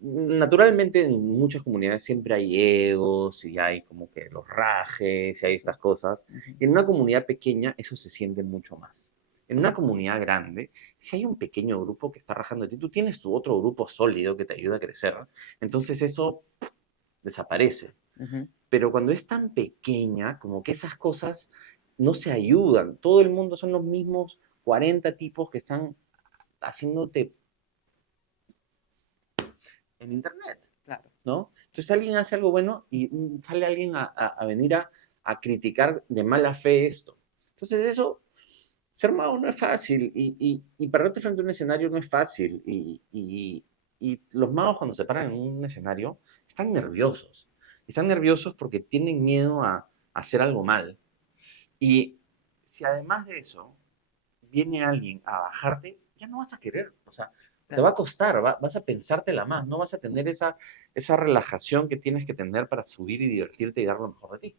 naturalmente, en muchas comunidades siempre hay egos y hay como que los rajes y hay sí, estas cosas. ujú, Y en una comunidad pequeña eso se siente mucho más. En una comunidad grande, si hay un pequeño grupo que está rajando de ti, tú tienes tu otro grupo sólido que te ayuda a crecer. Entonces eso desaparece. ujú, Pero cuando es tan pequeña, como que esas cosas no se ayudan. Todo el mundo son los mismos 40 tipos que están haciéndote en internet, claro. ¿no? Entonces alguien hace algo bueno y sale alguien a venir a criticar de mala fe esto. Entonces eso, ser mago no es fácil y pararte frente a un escenario no es fácil. Y los magos cuando se paran en un escenario están nerviosos. Están nerviosos porque tienen miedo a hacer algo mal. Y si además de eso viene alguien a bajarte, ya no vas a querer. O sea, te va a claro. costar, vas a pensártela más, no vas a tener esa relajación que tienes que tener para subir y divertirte y dar lo mejor de ti.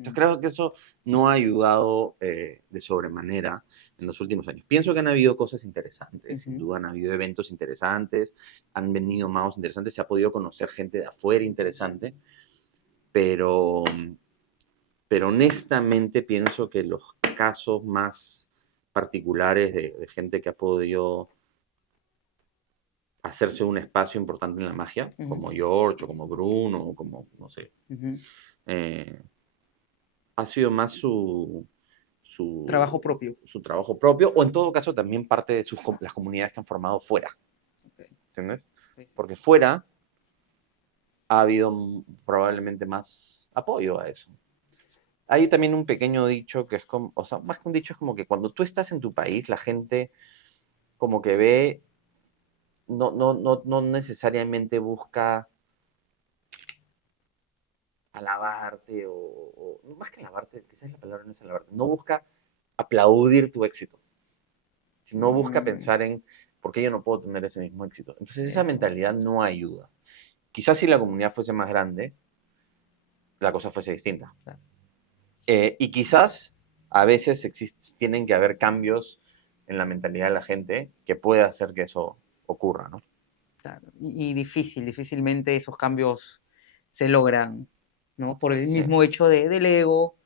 Yo Mm, creo que eso no ha ayudado de sobremanera en los últimos años. Pienso que han habido cosas interesantes, sin ujú, duda han habido eventos interesantes, han venido magos interesantes, se ha podido conocer gente de afuera interesante, pero, pero honestamente pienso que los casos más particulares de gente que ha podido hacerse un espacio importante en la magia, ujú, como George o como Bruno o como, no sé, ujú. eh, ha sido más su, Trabajo propio. su trabajo propio o en todo caso también parte de las comunidades que han formado fuera, Ok, ¿entiendes? sí, sí, Porque sí. fuera ha habido probablemente más apoyo a eso. Hay también un pequeño dicho que es como, o sea, más que un dicho es como que cuando tú estás en tu país, la gente como que ve, no necesariamente busca alabarte más que alabarte, quizás la palabra no es alabarte, no busca aplaudir tu éxito, sino busca Mm, pensar en por qué yo no puedo tener ese mismo éxito. Entonces esa eso, mentalidad no ayuda. Quizás si la comunidad fuese más grande, la cosa fuese distinta. claro, Y quizás a veces tienen que haber cambios en la mentalidad de la gente que pueda hacer que eso ocurra, ¿no? claro. Y difícilmente esos cambios se logran, ¿no? Por el Sí. mismo hecho del ego,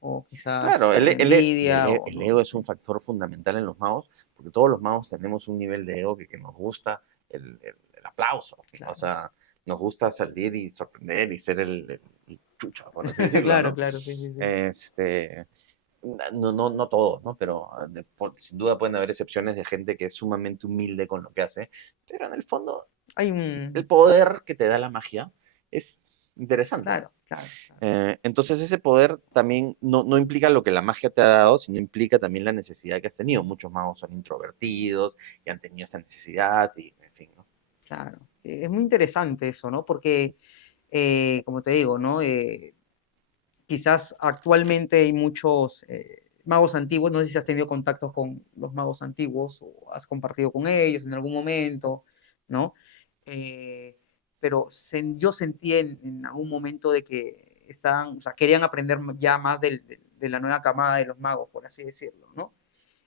o Claro, quizás la envidia, o el no, ego no es un sé. factor fundamental en los magos, porque todos los magos tenemos un nivel de ego que nos gusta el aplauso. O Claro, sea, nos gusta salir y sorprender y ser el chucha, por así decirlo, claro, ¿no? claro, sí, sí, sí. Este, no todos, ¿no? Pero sin duda pueden haber excepciones de gente que es sumamente humilde con lo que hace, pero en el fondo Hay el un, poder que te da la magia es interesante. claro, claro, claro. Entonces ese poder también no implica lo que la magia te ha dado, sino implica también la necesidad que has tenido. Muchos magos son introvertidos y han tenido esa necesidad y, en fin, ¿no? Claro. Es muy interesante eso, ¿no? Porque, como te digo, ¿no? Quizás actualmente hay muchos magos antiguos, no sé si has tenido contactos con los magos antiguos o has compartido con ellos en algún momento, ¿no? Eh, pero yo sentí en algún momento de que estaban, o sea, querían aprender ya más de la nueva camada de los magos, por así decirlo, ¿no?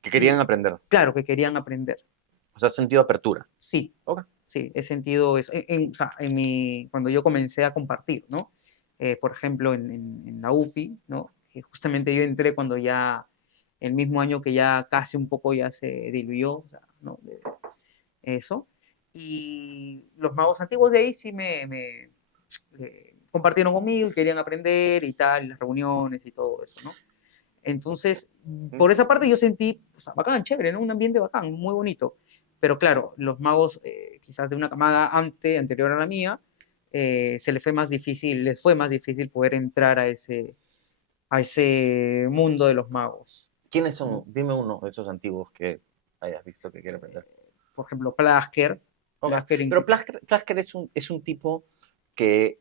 Que querían Y aprender. claro, que querían aprender. O sea, has sentido apertura. Sí, Ok. sí, he sentido eso. O sea, cuando yo comencé a compartir, ¿no? Por ejemplo, en la UPI, ¿no? Que justamente yo entré cuando ya, el mismo año que ya casi un poco ya se diluyó, o sea, ¿no? Eso. Y los magos antiguos de ahí sí compartieron conmigo y querían aprender y tal, y las reuniones y todo eso, ¿no? Entonces, Mm. por esa parte yo sentí, o sea, bacán, chévere, ¿no? Un ambiente bacán, muy bonito. Pero claro, los magos, quizás de una camada anterior a la mía, les fue más difícil poder entrar a ese mundo de los magos, ¿Quiénes son? ¿no? Dime uno de esos antiguos que hayas visto que quiere aprender. Por ejemplo, Plasker, Ok. Plasker Pero Plasker es un tipo que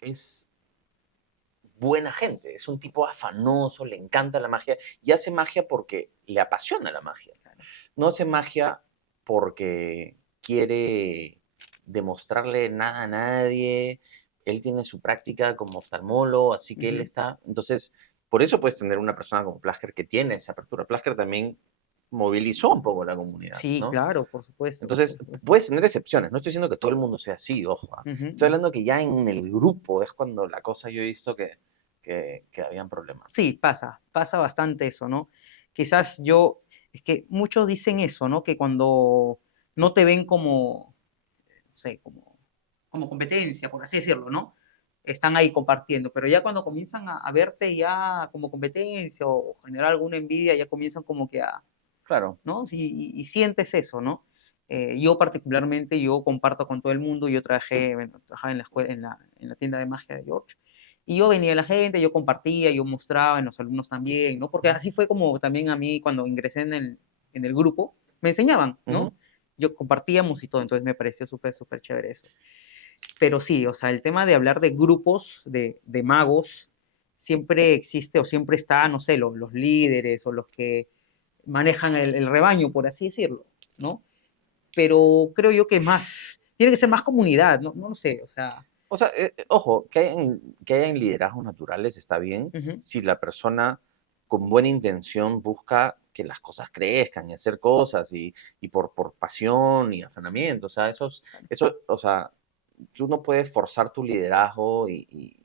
es buena gente, es un tipo afanoso, le encanta la magia y hace magia porque le apasiona la magia. No hace magia porque quiere demostrarle nada a nadie. Él tiene su práctica como oftalmólogo, así que él Ujú. está. Entonces, por eso puedes tener una persona como Plasker que tiene esa apertura. Plasker también movilizó un poco la comunidad, Sí, ¿no? claro, por supuesto, Entonces, por supuesto. puedes tener excepciones. No estoy diciendo que todo el mundo sea así, ojo. Ujú, Estoy ujú. hablando que ya en el grupo es cuando la cosa yo he visto que habían problemas. Sí, pasa bastante eso, ¿no? Quizás yo, es que muchos dicen eso, ¿no? Que cuando no te ven como, no sé, como competencia, por así decirlo, ¿no? Están ahí compartiendo, pero ya cuando comienzan a verte ya como competencia o generar alguna envidia, ya comienzan como que Claro. ¿no? Sí, y sientes eso, ¿no? Yo particularmente, yo comparto con todo el mundo, yo bueno, trabajaba en la escuela, en la tienda de magia de George, y yo venía a la gente, yo compartía, yo mostraba, en los alumnos también, ¿no? Porque así fue como también a mí cuando ingresé en el grupo, me enseñaban, Ujú. ¿no? Yo compartíamos y todo, entonces me pareció súper, súper chévere eso. Pero sí, o sea, el tema de hablar de grupos de magos siempre existe o siempre está, no sé, los líderes o los que manejan el rebaño, por así decirlo, ¿no? pero creo yo que más, tiene que ser más comunidad, no lo sé, o sea, O sea, ojo, que hayan liderazgos naturales está bien ujú, si la persona con buena intención busca que las cosas crezcan y hacer cosas y por pasión y afanamiento. O sea, eso, o sea, tú no puedes forzar tu liderazgo y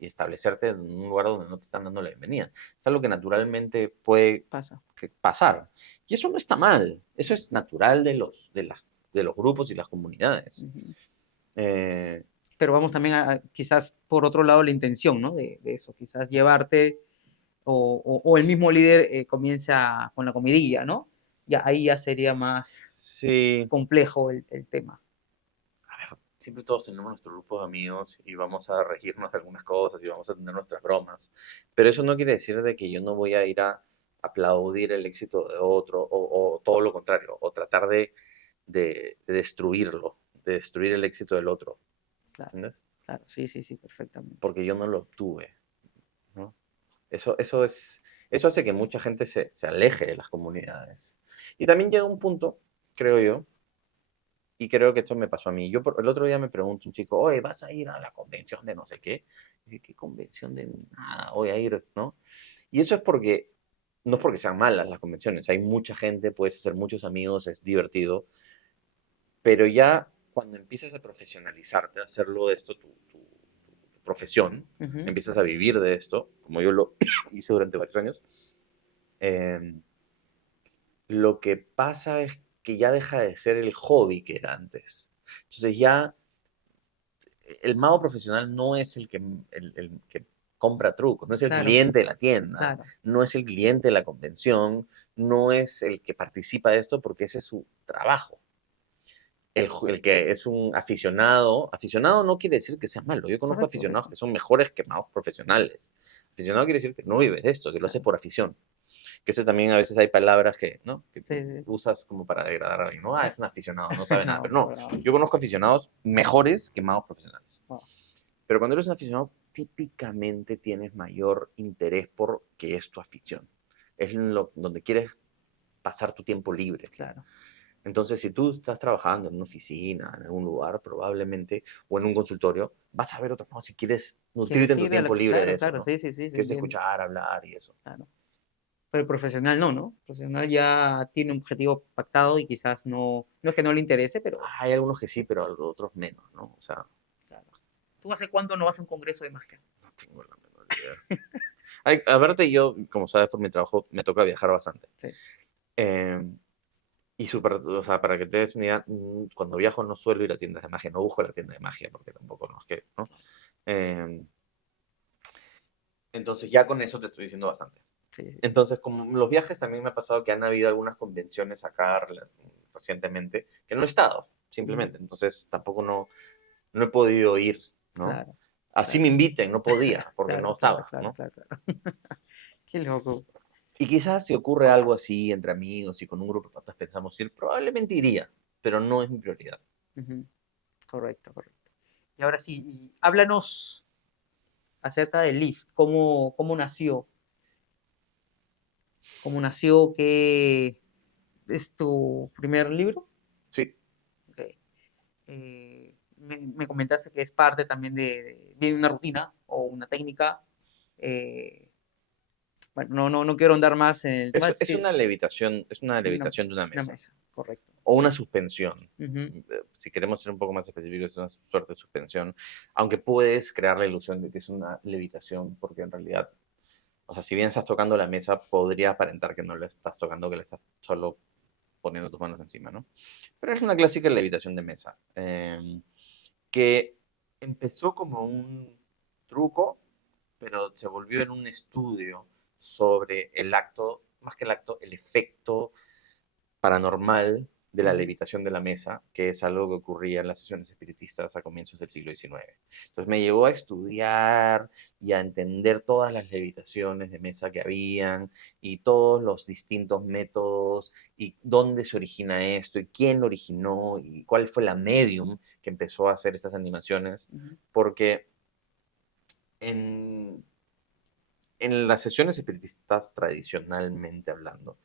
establecerte en un lugar donde no te están dando la bienvenida. Es algo que naturalmente puede pasa. pasar. Y eso no está mal. Eso es natural de los grupos y las comunidades. Ujú. Eh, Pero vamos también quizás por otro lado la intención, ¿no? De eso, quizás llevarte o el mismo líder comienza con la comidilla, ¿no? Ya ahí ya sería más sí, complejo el tema. a ver, siempre todos tenemos nuestro grupo de amigos y vamos a regirnos de algunas cosas y vamos a tener nuestras bromas. Pero eso no quiere decir de que yo no voy a ir a aplaudir el éxito de otro o todo lo contrario, o tratar de destruirlo, de destruir el éxito del otro. Claro, ¿Entiendes? claro, sí, sí, sí, perfectamente. Porque yo no lo obtuve, ¿no? Eso hace que mucha gente se aleje de las comunidades. Y también llega un punto, creo yo, y creo que esto me pasó a mí. El otro día me preguntó un chico, oye, ¿vas a ir a la convención de no sé qué? Y dije, ¿qué convención de nada? Voy a ir, ¿no? Y eso es porque, no es porque sean malas las convenciones. Hay mucha gente, puedes hacer muchos amigos, es divertido, pero ya cuando empiezas a profesionalizarte, a hacerlo de esto tu profesión, Ujú, empiezas a vivir de esto, como yo lo hice durante varios años, eh, lo que pasa es que ya deja de ser el hobby que era antes. Entonces ya el mago profesional no es el que compra trucos, no es el claro, cliente de la tienda, claro, no es el cliente de la convención, no es el que participa de esto porque ese es su trabajo. El que es un aficionado no quiere decir que sea malo. Yo conozco correcto, aficionados correcto. que son mejores que magos profesionales. Aficionado quiere decir que no vive de esto, que lo hace Claro, por afición. Que eso también a veces hay palabras que, ¿no? que sí, sí. usas como para degradar a alguien. No, es un aficionado, no sabe nada. No, Pero no, para nada. yo conozco aficionados mejores que magos profesionales. Wow, Pero cuando eres un aficionado, típicamente tienes mayor interés por que es tu afición. Es donde quieres pasar tu tiempo libre. claro. Entonces, si tú estás trabajando en una oficina, en algún lugar, probablemente, o en un consultorio, vas a ver otra cosa si quieres nutrirte ¿Quieres en tu ir a tiempo libre de claro, eso, claro, ¿no? sí, sí, sí, se Quieres entiende. escuchar, hablar y eso. Claro. Pero el profesional no. El profesional ya tiene un objetivo pactado y quizás no es que no le interese, pero Hay algunos que sí, pero otros menos, ¿no? O sea, claro. ¿Tú hace cuánto no vas a un congreso de magia? no tengo la menor idea. A verte, yo, como sabes, por mi trabajo me toca viajar bastante. Sí. Eh, y súper, o sea, para que te des una idea, cuando viajo no suelo ir a tiendas de magia, no busco la tienda de magia, porque tampoco no es que, ¿no? Eh, entonces ya con eso te estoy diciendo bastante. Sí, sí, sí. Entonces, como los viajes también me ha pasado que han habido algunas convenciones acá recientemente que no he estado, Ujú. simplemente. Entonces, tampoco no he podido ir, ¿no? Claro, Así claro, me inviten, no podía, porque no claro, claro, estaba, claro, ¿no? claro, claro. Qué loco. Y quizás si ocurre algo así entre amigos y con un grupo de patas pensamos ir, probablemente iría, pero no es mi prioridad. Ujú. Correcto, correcto. Y ahora sí, háblanos acerca del Lift, cómo nació, qué es tu primer libro. Sí, Ok. Me comentaste que es parte también de una rutina o una técnica. eh, bueno, no quiero andar más en el tema. Sí, es una una levitación de una una mesa, mesa, correcto. o una suspensión. Ujú, Si queremos ser un poco más específicos, es una suerte de suspensión, aunque puedes crear la ilusión de que es una levitación, porque en realidad, o sea, si bien estás tocando la mesa, podría aparentar que no le estás tocando, que le estás solo poniendo tus manos encima, ¿no? Pero es una clásica levitación de mesa, que empezó como un truco, pero se volvió en un estudio sobre el acto, más que el acto, el efecto paranormal de la ujú. levitación de la mesa, que es algo que ocurría en las sesiones espiritistas a comienzos del siglo XIX. Entonces me llevó a estudiar y a entender todas las levitaciones de mesa que habían y todos los distintos métodos y dónde se origina esto y quién lo originó y cuál fue la medium que empezó a hacer estas animaciones, Ujú, porque en las sesiones espiritistas tradicionalmente hablando,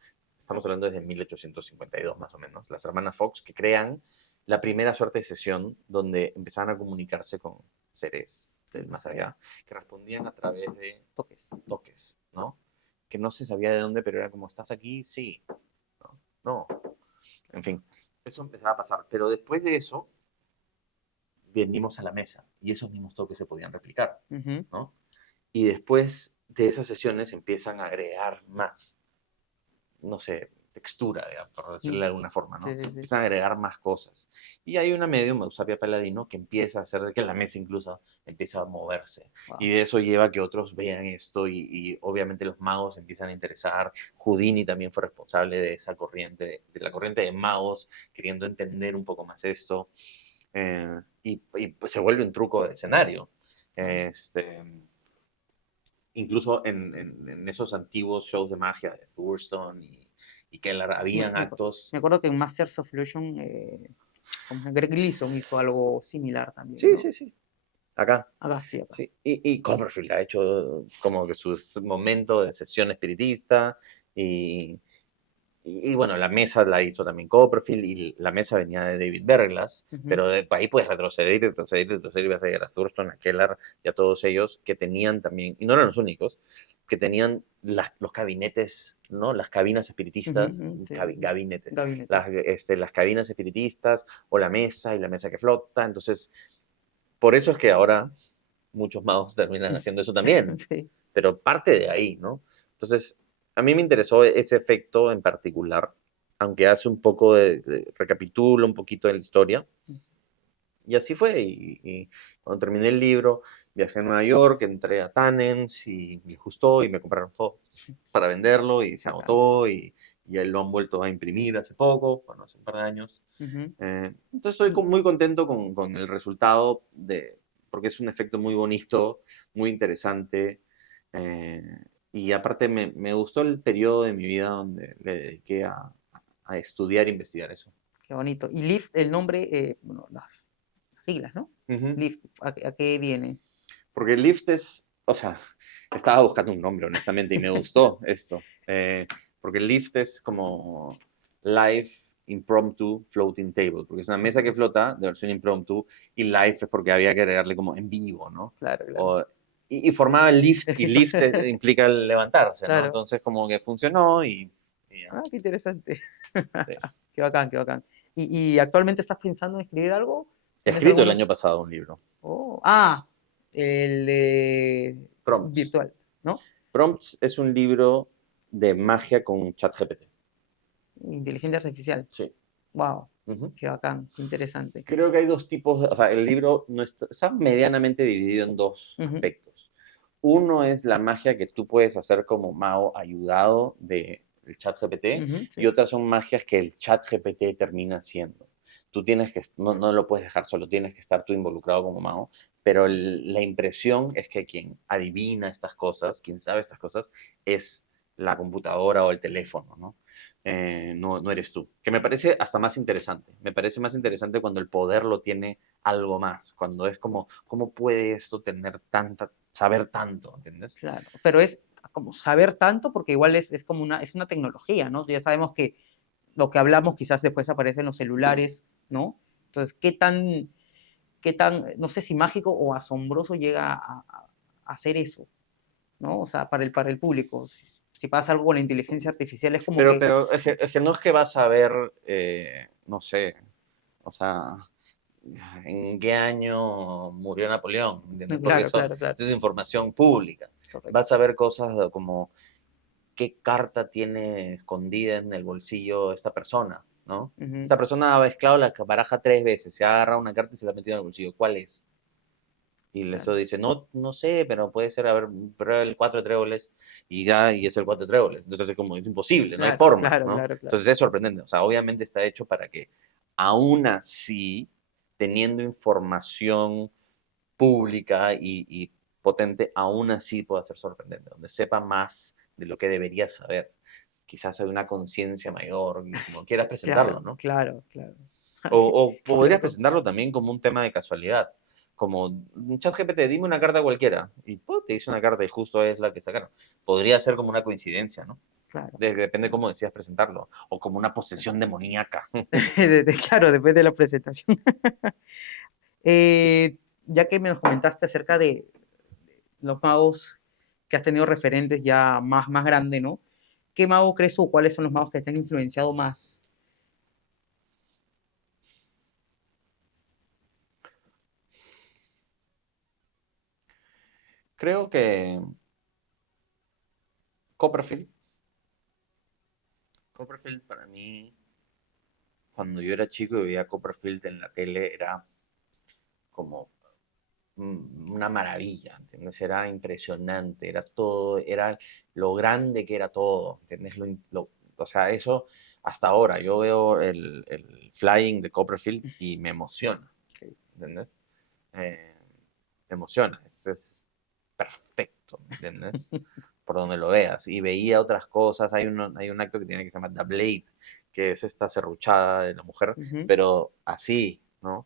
estamos hablando desde 1852 más o menos, las hermanas Fox, que crean la primera suerte de sesión donde empezaban a comunicarse con seres del más allá, que respondían a través de toques, ¿no? Que no se sabía de dónde, pero era como, ¿estás aquí? Sí. No. No. En fin, eso empezaba a pasar. Pero después de eso, venimos a la mesa y esos mismos toques se podían replicar, ¿no? Y después de esas sesiones empiezan a agregar más, no sé, textura, digamos, por decirle de alguna forma, ¿no? Sí, sí, sí. Empiezan a agregar más cosas. Y hay una medium, Eusapia Paladino, que empieza a hacer que la mesa incluso empieza a moverse. Wow. Y de eso lleva a que otros vean esto y obviamente los magos empiezan a interesar. Houdini también fue responsable de esa corriente, de la corriente de magos, queriendo entender un poco más esto. Y pues se vuelve un truco de escenario. Incluso en esos antiguos shows de magia de Thurston y Keller habían actos. Me acuerdo que en Masters of Illusion, Greg Gleason hizo algo similar también. Sí, ¿no? sí, sí. Acá. Sí, acá. Sí. Y Copperfield ha hecho como que sus momentos de sesión espiritista y bueno, la mesa la hizo también Copperfield y la mesa venía de David Berglas, pero de ahí puedes retroceder y vas a llegar a Thurston, a Keller y a todos ellos que tenían también, y no eran los únicos, que tenían los gabinetes, ¿no? Las cabinas espiritistas, Sí. gabinetes. Gabinetes. Las cabinas espiritistas o la mesa y la mesa que flota. Entonces, por eso es que ahora muchos magos terminan haciendo eso también, Sí. pero parte de ahí, ¿no? Entonces, a mí me interesó ese efecto en particular, aunque hace un poco recapitula un poquito de la historia. Y así fue. Y cuando terminé el libro, viajé a Nueva York, entré a Tannens y me gustó y me compraron todo para venderlo y se agotó y lo han vuelto a imprimir hace poco, bueno, hace un par de años. Entonces estoy muy contento con el resultado porque es un efecto muy bonito, muy interesante. Y aparte me gustó el periodo de mi vida donde le dediqué a estudiar e investigar eso. Qué bonito. Y Lift, el nombre, bueno, las siglas, ¿no? Lift, ¿a qué viene? Porque Lift o sea, estaba buscando un nombre, honestamente, y me gustó esto. Porque Lift es como Live Impromptu Floating Table, porque es una mesa que flota de versión impromptu, y live es porque había que agregarle como en vivo, ¿no? Claro. Y formaba el lift, y lift implica el levantarse, claro. ¿no? Entonces como que funcionó y qué interesante. Sí. Qué bacán, qué bacán. ¿Y actualmente estás pensando en escribir algo? He escrito el año pasado un libro. El de Prompts. Virtual, ¿no? Prompts es un libro de magia con ChatGPT. Inteligencia artificial. Sí. Wow. Qué bacán, qué interesante. Creo que hay dos tipos, o sea, el libro no está medianamente dividido en dos aspectos. Uno es la magia que tú puedes hacer como mago ayudado del ChatGPT sí. y otras son magias que el ChatGPT termina haciendo. Tú tienes que, no lo puedes dejar solo, tienes que estar tú involucrado como mago, pero la impresión es que quien adivina estas cosas, quien sabe estas cosas, es la computadora o el teléfono, ¿no? No eres tú. Que me parece hasta más interesante. Me parece más interesante cuando el poder lo tiene algo más. Cuando es como, ¿cómo puede esto saber tanto? ¿Entiendes? Claro, pero es como saber tanto porque igual es como es una tecnología, ¿no? Ya sabemos que lo que hablamos quizás después aparece en los celulares, ¿no? Entonces, ¿qué tan, no sé si mágico o asombroso llega a hacer eso? ¿No? O sea, para el público. Si pasa algo con la inteligencia artificial es como pero es que no es que vas a ver, no sé, o sea, en qué año murió Napoleón, ¿entiendes? Porque claro. es información pública. Correcto. Vas a ver cosas como qué carta tiene escondida en el bolsillo esta persona, ¿no? Esta persona ha mezclado la baraja 3 veces, se ha agarrado una carta y se la ha metido en el bolsillo. ¿Cuál es? Y eso dice, no sé, pero puede ser, a ver, prueba el 4 de tréboles y es el 4 de tréboles. Entonces es imposible, no hay forma, ¿no? Entonces es sorprendente. O sea, obviamente está hecho para que aún así, teniendo información pública y potente, aún así pueda ser sorprendente, donde sepa más de lo que debería saber. Quizás hay una conciencia mayor, como quieras presentarlo, ¿no? Claro. O podrías presentarlo también como un tema de casualidad. Como ChatGPT, dime una carta cualquiera. Y te dice una carta y justo es la que sacaron. Podría ser como una coincidencia, ¿no? claro. Depende de cómo decidas presentarlo, o como una posesión demoníaca. Claro, depende de la presentación. Eh, ya que me comentaste acerca de los magos que has tenido referentes ya más grande, ¿no? ¿Qué mago crees tú? ¿Cuáles son los magos que te han influenciado más? Creo que Copperfield. Copperfield para mí, cuando yo era chico y veía a Copperfield en la tele, era como una maravilla, ¿entiendes? Era impresionante, era todo, era lo grande que era todo, ¿entiendes? O sea, eso hasta ahora, yo veo el flying de Copperfield y me emociona, ¿entiendes? Eh, Me emociona, es perfecto, ¿me entiendes? Por donde lo veas. Y veía otras cosas, hay un acto que tiene que se llama The Blade, que es esta serruchada de la mujer, Ujú. pero así, ¿no?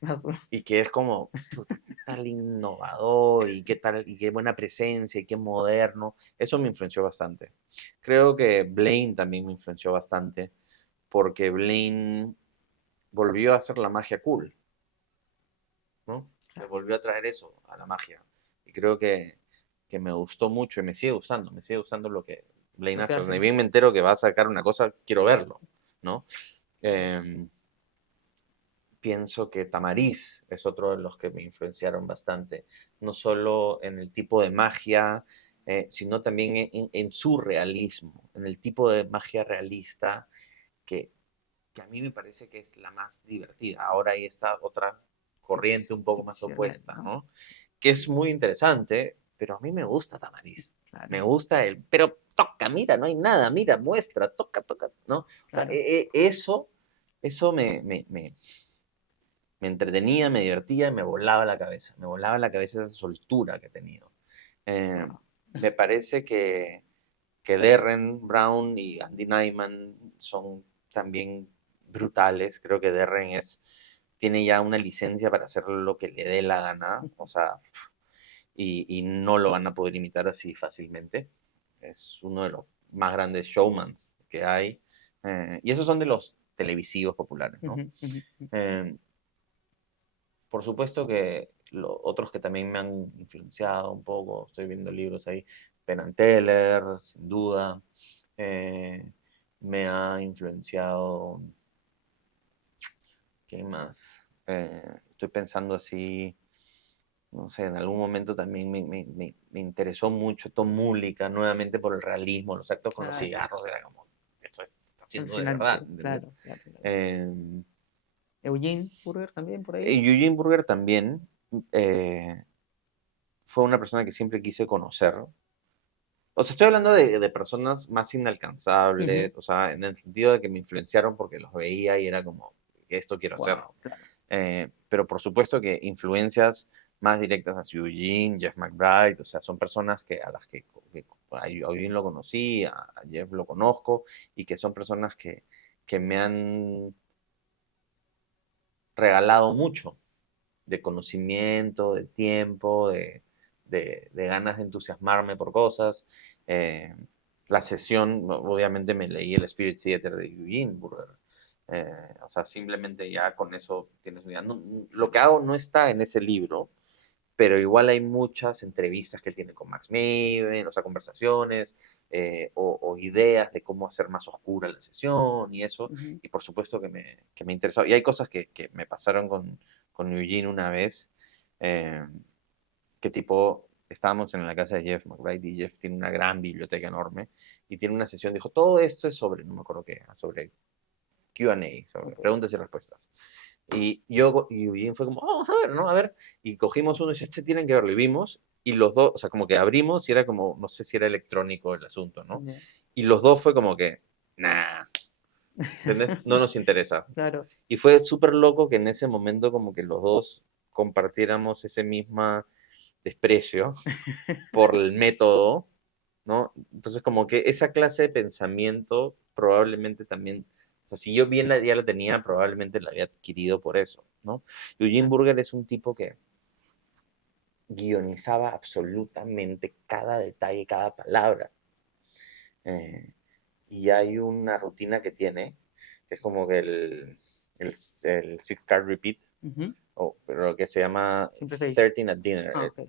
Más o- Y que es como, puta, qué tal innovador y qué tal, y qué buena presencia y qué moderno. Eso me influenció bastante. Creo que Blaine también me influenció bastante, porque Blaine volvió a hacer la magia cool, ¿no? Se claro, volvió a traer eso a la magia. Y creo que me gustó mucho y me sigue gustando lo que Blaine lo que hace. Ni hacen. bien me entero que va a sacar una cosa, quiero verlo, ¿no? Eh, Pienso que Tamariz es otro de los que me influenciaron bastante, no solo en el tipo de magia, sino también en su realismo, en el tipo de magia realista que, que a mí me parece que es la más divertida. Ahora hay esta otra corriente un poco más Ficcional, opuesta, ¿no? ¿no? Que es muy interesante, pero a mí me gusta Tamariz. Me Claro, gusta el, pero toca, mira, no hay nada, mira, muestra, toca, toca, ¿no? O sea, claro. eso me entretenía, me divertía, me volaba la cabeza. Me volaba la cabeza esa soltura que he tenido. Eh, Wow. Me parece que Derren Brown y Andy Nyman son también brutales. Creo que tiene ya una licencia para hacer lo que le dé la gana. O sea, y no lo van a poder imitar así fácilmente. Es uno de los más grandes showmans que hay. Y esos son de los televisivos populares, ¿no? Ujú, ujú, ujú. Eh, por supuesto que otros que también me han influenciado un poco, estoy viendo libros ahí, Penn and Teller, sin duda, eh, me ha influenciado, ¿qué más? Estoy pensando así, no sé, en algún momento también me interesó mucho Tom Mullica, nuevamente por el realismo, los actos con los Claro, cigarros, era como, esto está haciendo de verdad, alucinante, ¿entendés? claro, claro, claro. Eh, Eugene Burger también por ahí. Eugene Burger también, eh, fue una persona que siempre quise conocer. O sea, estoy hablando de personas más Ujú. inalcanzables, o sea, en el sentido de que me influenciaron porque los veía y era como, esto quiero hacer. Wow, claro. Pero por supuesto que influencias más directas a Eugene, Jeff McBride, o sea, son personas a las que a Eugene lo conocí, a Jeff lo conozco, y que son personas que me han regalado mucho de conocimiento, de tiempo, de ganas de entusiasmarme por cosas. Eh, la sesión, obviamente me leí el Spirit Theater de Eugene Burger. O sea, simplemente ya con eso tienes una idea. Lo que hago no está en ese libro, pero igual hay muchas entrevistas que él tiene con Max Maven, o sea, conversaciones o ideas de cómo hacer más oscura la sesión y eso, Ujú. y por supuesto que me interesó. Y hay cosas que me pasaron con Eugene una vez, eh, que tipo, estábamos en la casa de Jeff McBride y Jeff tiene una gran biblioteca enorme y tiene una sesión, dijo, todo esto es sobre, no me acuerdo qué, sobre Q&A, sobre Ok. preguntas y respuestas. Y Eugene fue como, vamos a ver, ¿no? A ver. Y cogimos uno y este tienen que verlo. Y vimos, y los dos, o sea, como que abrimos y era como, no sé si era electrónico el asunto, ¿no? Ya. Y los dos fue como que, nah, ¿entendés? No nos interesa. Claro, Y fue súper loco que en ese momento como que los dos compartiéramos ese mismo desprecio por el método, ¿no? Entonces como que esa clase de pensamiento probablemente también, o sea, si yo bien ya la tenía, probablemente la había adquirido por eso, ¿no? Eugene claro. Burger es un tipo que guionizaba absolutamente cada detalle, cada palabra. y hay una rutina que tiene, que es como que el six card repeat, Ujú. pero que se llama Siempre 6. 13 at dinner. Ah, ok.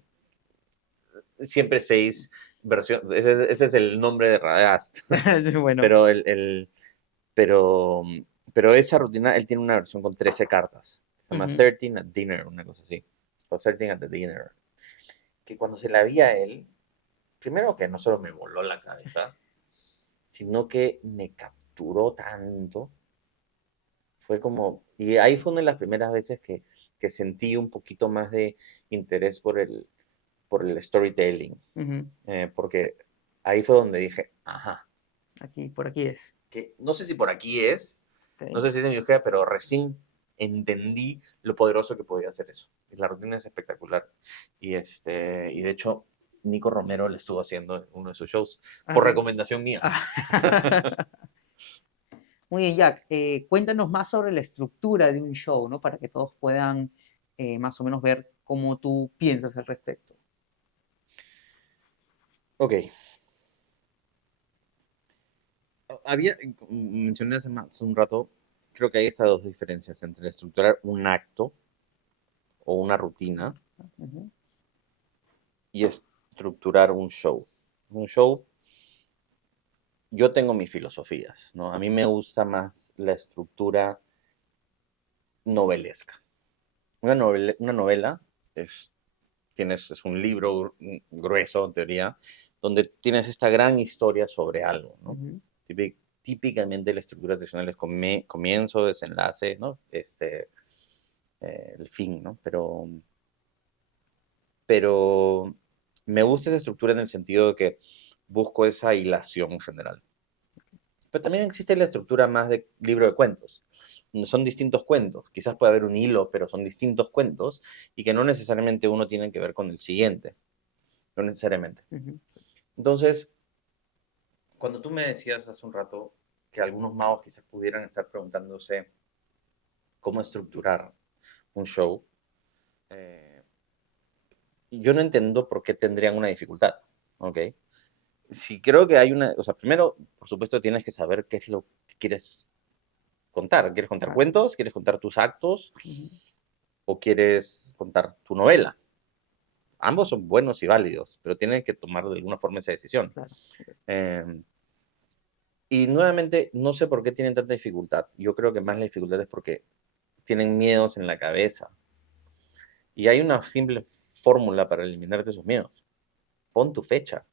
Siempre 6 versión, ese es el nombre de Radagast. Bueno. Pero pero, pero esa rutina, él tiene una versión con 13 cartas. Se llama Ujú. 13 at dinner, una cosa así. O 13 at the dinner. Que cuando se la vi a él, primero que no solo me voló la cabeza, sino que me capturó tanto. Fue como, y ahí fue una de las primeras veces que sentí un poquito más de interés por el storytelling. Ujú. Porque ahí fue donde dije, ajá, Aquí, por aquí es. que no sé si por aquí es, no Ok. sé si es en Yujea, pero recién entendí lo poderoso que podía hacer eso. Y la rutina es espectacular. Y de hecho, Nico Romero le estuvo haciendo en uno de sus shows, Ah, por sí. recomendación mía. Ah. Muy bien, Jack. Cuéntanos más sobre la estructura de un show, ¿no? Para que todos puedan más o menos ver cómo tú piensas al respecto. Ok, mencioné hace un rato, creo que hay estas dos diferencias entre estructurar un acto o una rutina Ujú. y estructurar un show. Un show, yo tengo mis filosofías, ¿no? A mí me gusta más la estructura novelesca. Una novela es un libro grueso, en teoría, donde tienes esta gran historia sobre algo, ¿no? Ujú. Típicamente la estructura tradicional es comienzo, desenlace, ¿no? El fin, ¿no? Pero me gusta esa estructura en el sentido de que busco esa hilación general. Pero también existe la estructura más de libro de cuentos, donde son distintos cuentos. Quizás puede haber un hilo, pero son distintos cuentos y que no necesariamente uno tiene que ver con el siguiente, no necesariamente. Ujú. Entonces, cuando tú me decías hace un rato que algunos magos quizás pudieran estar preguntándose cómo estructurar un show, eh, yo no entiendo por qué tendrían una dificultad, ¿ok? Si creo que hay una, o sea, primero, por supuesto, tienes que saber qué es lo que quieres contar. ¿Quieres contar Claro. cuentos? ¿Quieres contar tus actos? Ujú. ¿O quieres contar tu novela? Ambos son buenos y válidos, pero tienen que tomar de alguna forma esa decisión. Claro. Ok. Eh, y nuevamente, no sé por qué tienen tanta dificultad. Yo creo que más la dificultad es porque tienen miedos en la cabeza. Y hay una simple fórmula para eliminarte esos miedos. Pon tu fecha.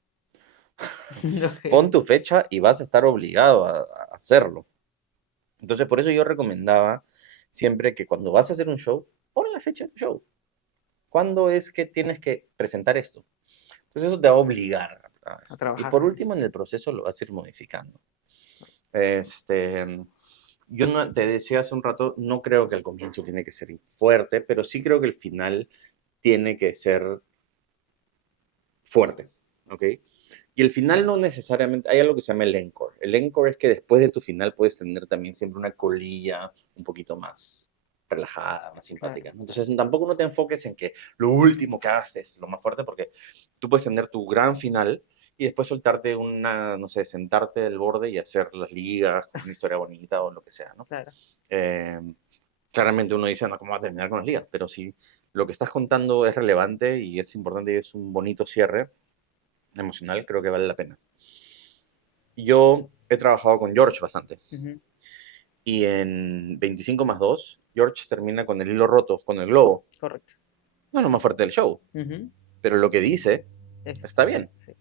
Pon Ok. tu fecha y vas a estar obligado a hacerlo. Entonces, por eso yo recomendaba siempre que cuando vas a hacer un show, pon la fecha del show. ¿Cuándo es que tienes que presentar esto? Entonces, eso te va a obligar a A eso. Y trabajar por en eso. último, en el proceso lo vas a ir modificando. Este, yo no, te decía hace un rato, no creo que el comienzo tiene que ser fuerte, pero sí creo que el final tiene que ser fuerte, ¿ok? Y el final no necesariamente, hay algo que se llama el encore. El encore es que después de tu final puedes tener también siempre una colilla un poquito más relajada, más Claro. simpática. Entonces tampoco no te enfoques en que lo último que haces es lo más fuerte, porque tú puedes tener tu gran final y después soltarte una, no sé, sentarte del borde y hacer las ligas, una historia bonita o lo que sea, ¿no? Claro. Eh, Claramente uno dice, no, ¿cómo va a terminar con las ligas? Pero si lo que estás contando es relevante y es importante y es un bonito cierre emocional, creo que vale la pena. Yo he trabajado con George bastante. Ujú. Y en 25+2, George termina con el hilo roto, con el globo. Correcto. No es lo más fuerte del show, Ujú. pero lo que dice Es, está bien. sí.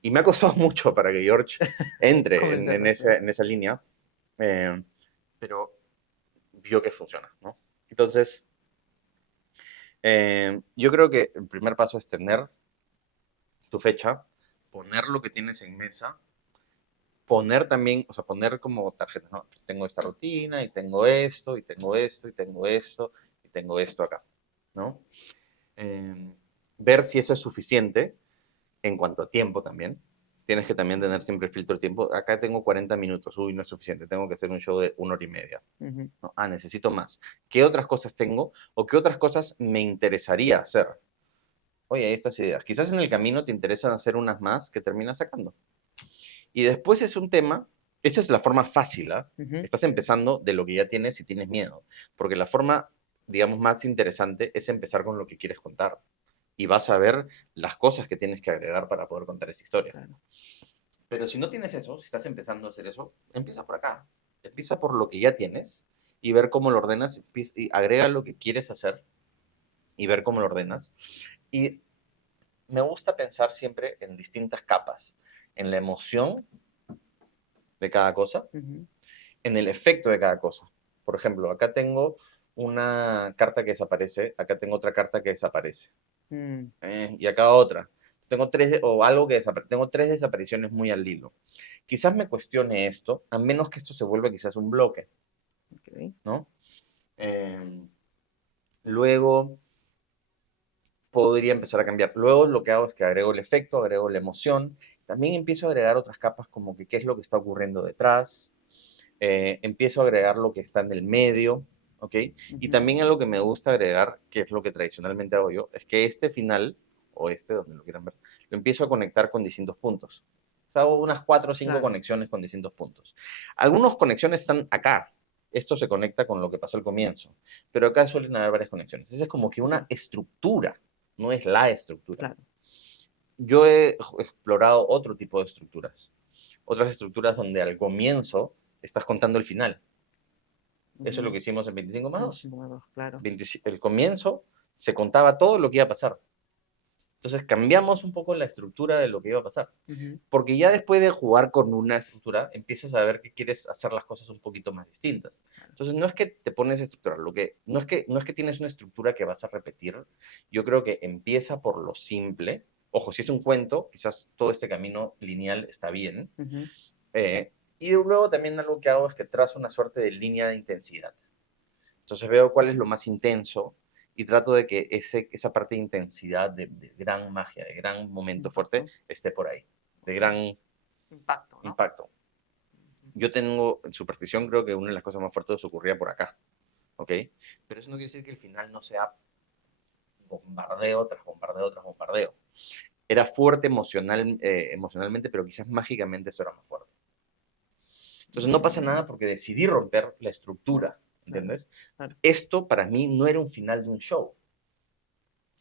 Y me ha costado mucho para que George entre Convencerlo, claro. en esa línea, eh, pero vio que funciona, ¿no? Entonces, yo creo que el primer paso es tener tu fecha, poner lo que tienes en mesa, poner también, o sea, poner como tarjetas, ¿no? Tengo esta rutina y tengo esto, y tengo esto, y tengo esto, y tengo esto acá, ¿no? Eh, Ver si eso es suficiente en cuanto a tiempo también. Tienes que también tener siempre el filtro de tiempo. Acá tengo 40 minutos, uy, no es suficiente, tengo que hacer un show de 1 hora y media. Ujú. ¿No? Ah, necesito más. ¿Qué otras cosas tengo o qué otras cosas me interesaría hacer? Oye, hay estas ideas. Quizás en el camino te interesan hacer unas más que terminas sacando. Y después es un tema Esa es la forma fácil, ¿ah? Ujú, Estás empezando de lo que ya tienes si tienes miedo. Porque la forma, digamos, más interesante es empezar con lo que quieres contar. Y vas a ver las cosas que tienes que agregar para poder contar esa historia. claro. Pero si no tienes eso, si estás empezando a hacer eso, empieza por acá. Empieza por lo que ya tienes y ver cómo lo ordenas. Y agrega lo que quieres hacer y ver cómo lo ordenas. Y me gusta pensar siempre en distintas capas. En la emoción de cada cosa, Ujú, en el efecto de cada cosa. Por ejemplo, acá tengo una carta que desaparece, acá tengo otra carta que desaparece, mm, y acá otra. Tengo tres, o algo que desaparece, tengo tres desapariciones muy al hilo. Quizás me cuestione esto, a menos que esto se vuelva quizás un bloque, ok, ¿no? Eh, luego podría empezar a cambiar. Luego lo que hago es que agrego el efecto, agrego la emoción, también empiezo a agregar otras capas como que qué es lo que está ocurriendo detrás, empiezo a agregar lo que está en el medio, ¿ok? Y ujú, también algo que me gusta agregar, que es lo que tradicionalmente hago yo, es que este final, o este, donde lo quieran ver, lo empiezo a conectar con distintos puntos. O sea, hago unas 4 o 5 claro, conexiones con distintos puntos. Algunas conexiones están acá. Esto se conecta con lo que pasó al comienzo. Pero acá suelen haber varias conexiones. Esa es como que una ya, estructura, no es la estructura. claro. Yo he explorado otro tipo de estructuras. Otras estructuras donde al comienzo estás contando el final. Eso es lo Ujú, que hicimos en 25 más 2. claro. El comienzo se contaba todo lo que iba a pasar. Entonces cambiamos un poco la estructura de lo que iba a pasar. Ujú, Porque ya después de jugar con una estructura, empiezas a ver que quieres hacer las cosas un poquito más distintas. claro. Entonces no es que te pones a estructurar, no es que tienes una estructura que vas a repetir. Yo creo que empieza por lo simple. Ojo, si es un cuento, quizás todo este camino lineal está bien. Ujú, Y luego también algo que hago es que trazo una suerte de línea de intensidad. Entonces veo cuál es lo más intenso y trato de que esa parte de intensidad, de gran magia, de gran momento fuerte, impacto, esté por ahí, de ok, gran impacto, ¿no? impacto. Ujú, Yo tengo, en superstición, creo que una de las cosas más fuertes ocurría por acá, ¿ok? Pero eso no quiere decir que el final no sea bombardeo tras bombardeo tras bombardeo. Era fuerte emocionalmente, pero quizás mágicamente eso era más fuerte. Entonces no pasa nada porque decidí romper la estructura, claro, ¿entiendes? claro, Esto para mí no era un final de un show,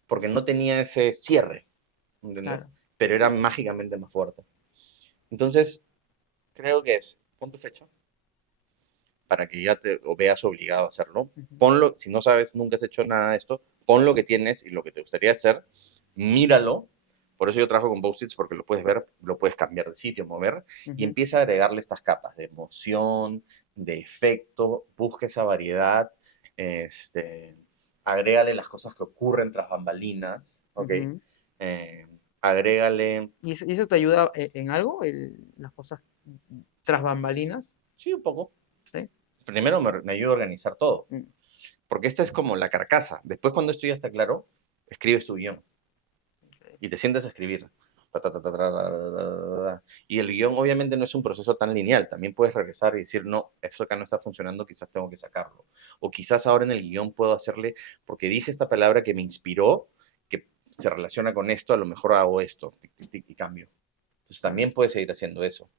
porque no tenía ese cierre, ¿entendés? claro. Pero era mágicamente más fuerte. Entonces, creo que es, pon tu fecha, para que ya te o veas obligado a hacerlo. Ujú, Ponlo, si no sabes, nunca has hecho nada de esto, pon lo que tienes y lo que te gustaría hacer, míralo. Por eso yo trabajo con post-its, porque lo puedes ver, lo puedes cambiar de sitio, mover, y ujú, empieza a agregarle estas capas de emoción, de efecto, busca esa variedad, este, agrégale las cosas que ocurren tras bambalinas, ¿ok? ujú. Eh, agrégale, Y eso te ayuda en algo? Las cosas tras bambalinas, sí, un poco. ¿sí? Primero me ayuda a organizar todo, Mm, porque esta es como la carcasa. Después, cuando esto ya está claro, escribes tu guión ok, y te sientas a escribir. Y el guión obviamente no es un proceso tan lineal. También puedes regresar y decir, no, esto acá no está funcionando, quizás tengo que sacarlo. O quizás ahora en el guión puedo hacerle, porque dije esta palabra que me inspiró, que se relaciona con esto, a lo mejor hago esto, tic, tic, tic, y cambio. Entonces claro, también puedes seguir haciendo eso.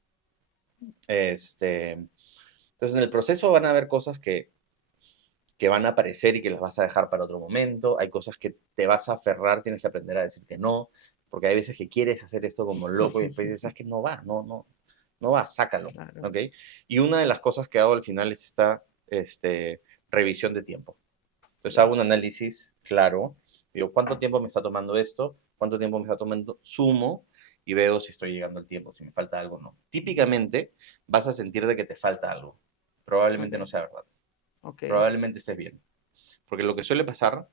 Este, entonces en el proceso van a haber cosas que van a aparecer y que las vas a dejar para otro momento. Hay cosas que te vas a aferrar, tienes que aprender a decir que no, porque hay veces que quieres hacer esto como loco y después dices, sabes que no va, no va, sácalo, claro. ¿ok? Y una de las cosas que hago al final es esta revisión de tiempo. Entonces Ya, hago un análisis claro, digo, ¿cuánto tiempo me está tomando esto? ¿Cuánto tiempo me está tomando? Sumo y veo si estoy llegando al tiempo, si me falta algo o no. Típicamente vas a sentir de que te falta algo. Probablemente no ok, sea verdad. ok. Probablemente estés bien. Porque lo que suele pasar,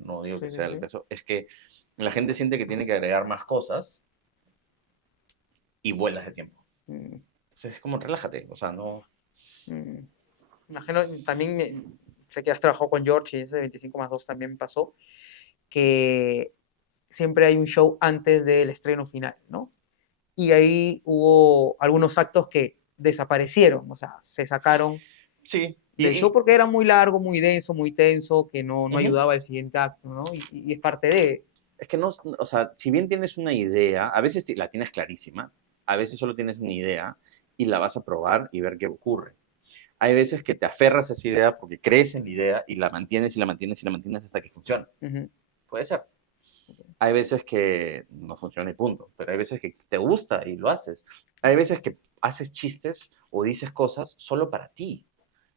no digo que Sí, sí, sea el sí. caso, es que la gente siente que tiene que agregar más cosas y vuelas de tiempo. Mm, Entonces es como, relájate, o sea, no... mm. Imagino, también sé que has trabajado con George y ese 25 más 2 también pasó, que siempre hay un show antes del estreno final, ¿no? Y ahí hubo algunos actos que desaparecieron, o sea, se sacaron Sí, del show porque era muy largo, muy denso, muy tenso, que no ujú. ayudaba al siguiente acto, ¿no? Y es parte de... Es que no, o sea, si bien tienes una idea, a veces la tienes clarísima, a veces solo tienes una idea, y la vas a probar y ver qué ocurre. Hay veces que te aferras a esa idea porque crees en la idea y la mantienes y la mantienes y la mantienes hasta que funciona. Ujú. Puede ser. Ok. Hay veces que no funciona y punto, pero hay veces que te gusta y lo haces. Hay veces que haces chistes o dices cosas solo para ti.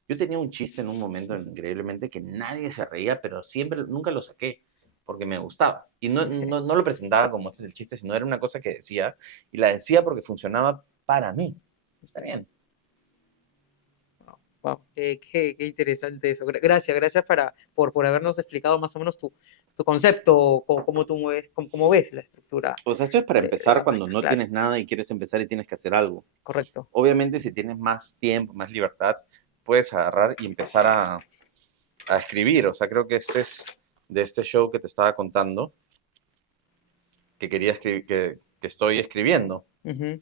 Yo tenía un chiste en un momento increíblemente que nadie se reía, pero siempre, nunca lo saqué porque me gustaba. Y no lo presentaba como este es el chiste, sino era una cosa que decía y la decía porque funcionaba para mí. Está bien. Wow, wow, qué interesante eso. Gracias por habernos explicado más o menos tu concepto, cómo tú cómo ves la estructura O sea, esto es para de empezar la cuando página. no Claro, tienes nada y quieres empezar y tienes que hacer algo. correcto. Obviamente, si tienes más tiempo, más libertad, puedes agarrar y empezar a escribir. O sea, creo que este es de este show que te estaba contando, que quería escribir, que estoy escribiendo. Ujú,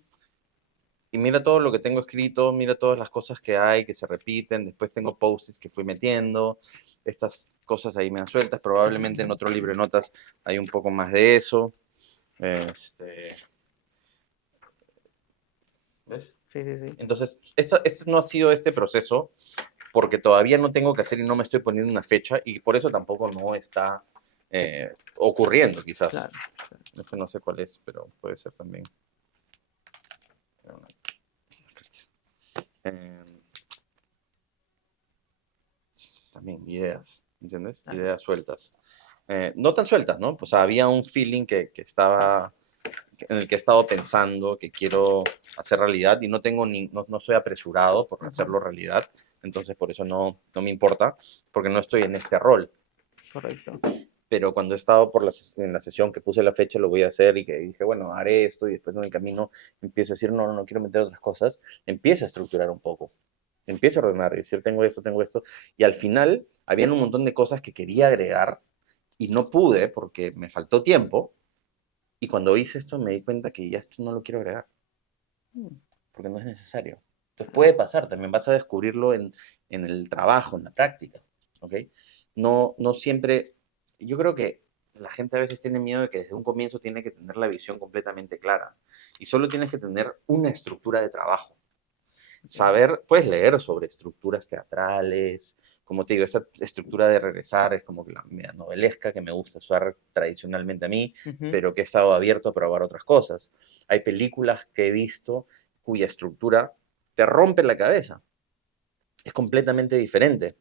Y mira todo lo que tengo escrito, mira todas las cosas que hay, que se repiten. Después tengo post-its que fui metiendo. Estas cosas ahí me dan sueltas. Probablemente en otro libro de notas hay un poco más de eso. Este, ¿ves? sí, sí, sí. Entonces, este no ha sido este proceso porque todavía no tengo que hacer y no me estoy poniendo una fecha y por eso tampoco no está ocurriendo, quizás. Claro, claro. Ese no sé cuál es, pero puede ser también. Eh, también ideas, ¿entiendes? Claro. Ideas sueltas. No tan sueltas, ¿no? Pues había un feeling que estaba, en el que he estado pensando, que quiero hacer realidad y no tengo no soy apresurado por hacerlo realidad, entonces por eso no me importa, porque no estoy en este rol. Correcto. Pero cuando he estado en la sesión que puse la fecha, lo voy a hacer y que dije, bueno, haré esto y después en el camino empiezo a decir, no quiero meter otras cosas, empiezo a estructurar un poco, empiezo a ordenar y decir, tengo esto, y al final habían un montón de cosas que quería agregar y no pude porque me faltó tiempo, y cuando hice esto me di cuenta que ya esto no lo quiero agregar, Mm, porque no es necesario. Entonces claro. puede pasar, también vas a descubrirlo en el trabajo, en la práctica, ¿ok? No siempre, yo creo que la gente a veces tiene miedo de que desde un comienzo tiene que tener la visión completamente clara y solo tienes que tener una estructura de trabajo. Ok. Saber, puedes leer sobre estructuras teatrales, como te digo, esa estructura de regresar es como que la media novelesca que me gusta usar tradicionalmente a mí, Ujú, pero que he estado abierto a probar otras cosas. Hay películas que he visto cuya estructura te rompe la cabeza, es completamente diferente.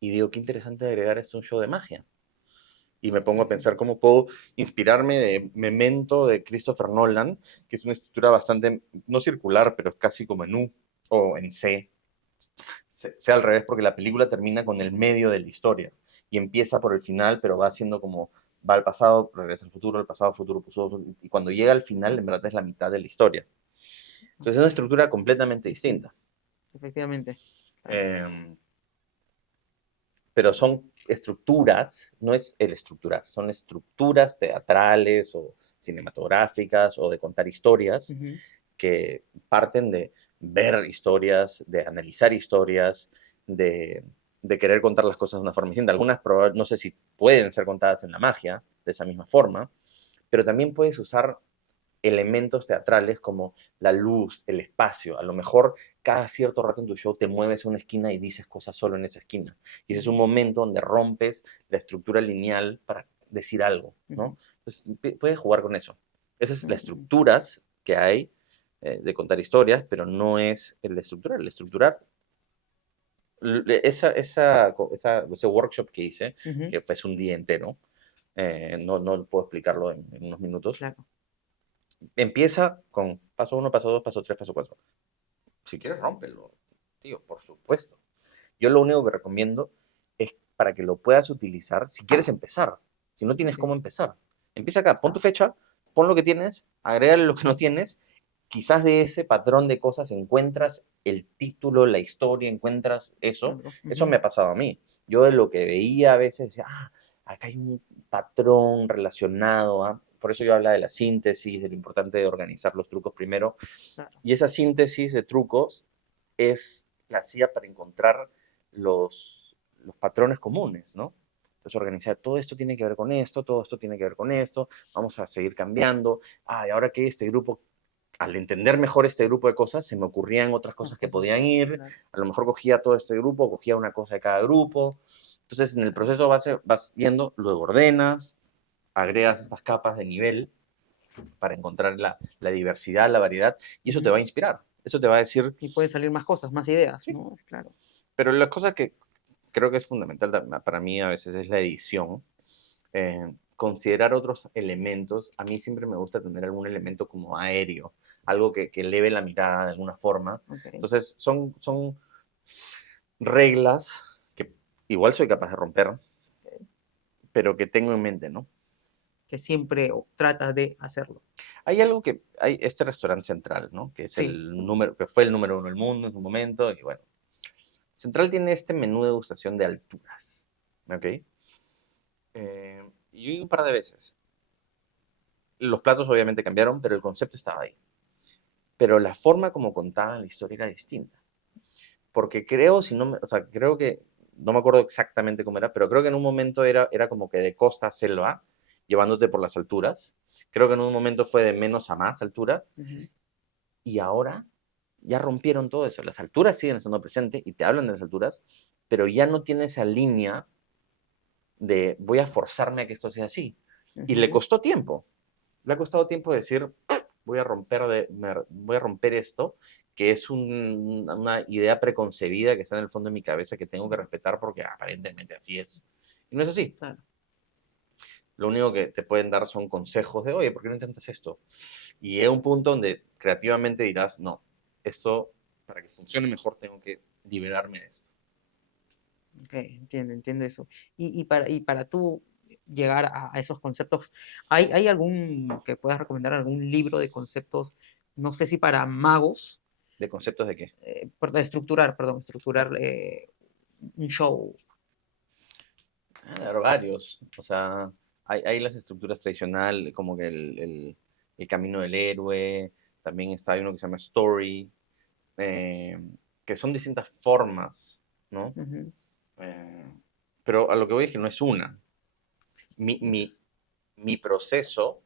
Y digo, qué interesante agregar esto a un show de magia. Y me pongo a ujú. pensar cómo puedo inspirarme de Memento de Christopher Nolan, que es una estructura bastante, no circular, pero es casi como en U o en C, sea al revés, porque la película termina con el medio de la historia y empieza por el final, pero va haciendo como va al pasado, regresa al futuro, el pasado, futuro, y cuando llega al final, en verdad es la mitad de la historia. Entonces es una Ok, estructura completamente distinta. efectivamente. Claro. Eh, pero son estructuras, no es el estructurar, son estructuras teatrales o cinematográficas o de contar historias Ujú, que parten de ver historias, de analizar historias, de querer contar las cosas de una forma distinta. Algunas no sé si pueden ser contadas en la magia de esa misma forma, pero también puedes usar elementos teatrales como la luz, el espacio. A lo mejor cada cierto rato en tu show te mueves a una esquina y dices cosas solo en esa esquina. Y ese es un ujú, momento donde rompes la estructura lineal para decir algo, ujú, ¿no? Entonces, puedes jugar con eso. Esas son las ujú. estructuras que hay de contar historias, pero no es el estructurar. El estructurar, ese workshop que hice, Ujú, que fue un día entero, no puedo explicarlo en unos minutos, claro. empieza con paso uno, paso dos, paso tres, paso cuatro. Si quieres, rómpelo, tío, por supuesto. Yo lo único que recomiendo es para que lo puedas utilizar si quieres empezar. Si no tienes Sí. cómo empezar, empieza acá, pon tu fecha, pon lo que tienes, agrégale lo que no tienes. Quizás de ese patrón de cosas encuentras el título, la historia, encuentras eso. Algo. Eso Ujú, me ha pasado a mí. Yo de lo que veía a veces decía, acá hay un patrón relacionado a... Por eso yo hablaba de la síntesis, de lo importante de organizar los trucos primero. claro. Y esa síntesis de trucos es la hacía para encontrar los patrones comunes, ¿no? Entonces organizar, todo esto tiene que ver con esto, todo esto tiene que ver con esto, vamos a seguir cambiando. Y ahora que este grupo al entender mejor este grupo de cosas, se me ocurrían otras Más cosas que cosas. podían ir. Claro. A lo mejor cogía todo este grupo, cogía una cosa de cada grupo. Entonces, en el proceso vas yendo, luego ordenas, agregas estas capas de nivel para encontrar la diversidad, la variedad, y eso te Ujú. va a inspirar. Eso te va a decir, Y pueden salir más cosas, más ideas, sí. ¿no? Claro. Pero la cosa que creo que es fundamental para mí a veces es la edición. Considerar otros elementos. A mí siempre me gusta tener algún elemento como aéreo, algo que eleve la mirada de alguna forma. Ok. Entonces, son reglas que igual soy capaz de romper, pero que tengo en mente, ¿no? Que siempre trata de hacerlo. Hay algo hay este restaurante Central, ¿no? Que es Sí. que fue el número uno del mundo en su momento, y bueno, Central tiene este menú de degustación de alturas, ¿ok? Y yo he ido un par de veces. Los platos obviamente cambiaron, pero el concepto estaba ahí. Pero la forma como contaban la historia era distinta. Porque creo, si no o sea, creo que, no me acuerdo exactamente cómo era, pero creo que en un momento era como que de costa a selva, llevándote por las alturas. Creo que en un momento fue de menos a más altura, Ujú. y ahora ya rompieron todo eso. Las alturas siguen estando presentes y te hablan de las alturas, pero ya no tiene esa línea de voy a forzarme a que esto sea así. Y le Ujú. costó tiempo. Le ha costado tiempo decir, voy a romper esto, que es una idea preconcebida que está en el fondo de mi cabeza que tengo que respetar porque aparentemente así es. Y no es así. Claro. Lo único que te pueden dar son consejos de, oye, ¿por qué no intentas esto? Y es un punto donde creativamente dirás, no, esto, para que funcione mejor, tengo que liberarme de esto. Ok, entiendo eso. Y para tú llegar a esos conceptos, ¿hay algún que puedas recomendar, algún libro de conceptos, no sé si para magos, ¿De conceptos de qué? estructurar un show? Hay varios. O sea, hay las estructuras tradicionales, como que el camino del héroe, también hay uno que se llama Story, eh, que son distintas formas, ¿no? Ujú. Eh, pero a lo que voy es que no es una. Mi, mi, mi proceso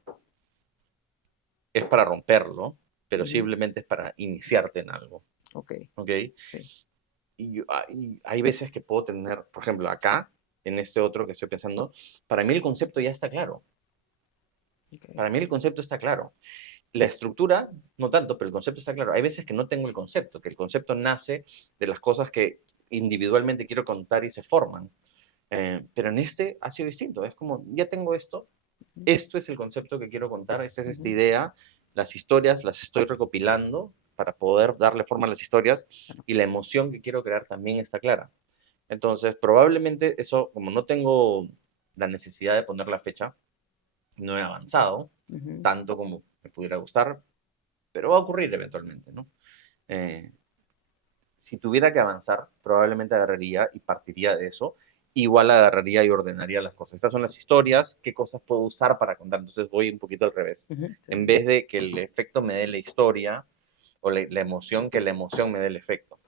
es para romperlo, pero Ujú. simplemente es para iniciarte en algo, Ok, ¿ok? sí. Hay veces que puedo tener, por ejemplo, acá, en este otro que estoy pensando, para mí el concepto ya está claro. Ok. Para mí el concepto está claro. La estructura, no tanto, pero el concepto está claro. Hay veces que no tengo el concepto, que el concepto nace de las cosas que individualmente quiero contar y se forman. Pero en este ha sido distinto. Es como, ya tengo esto es el concepto que quiero contar, esta es esta Ujú. idea, las historias las estoy recopilando para poder darle forma a las historias Claro. y la emoción que quiero crear también está clara. Entonces, probablemente eso, como no tengo la necesidad de poner la fecha, no he avanzado Ujú. tanto como me pudiera gustar, pero va a ocurrir eventualmente, ¿no? Eh, si tuviera que avanzar, probablemente agarraría y partiría de eso. Igual agarraría y ordenaría las cosas. Estas son las historias, qué cosas puedo usar para contar. Entonces voy un poquito al revés. Ujú. En vez de que el efecto me dé la historia o la emoción, que la emoción me dé el efecto.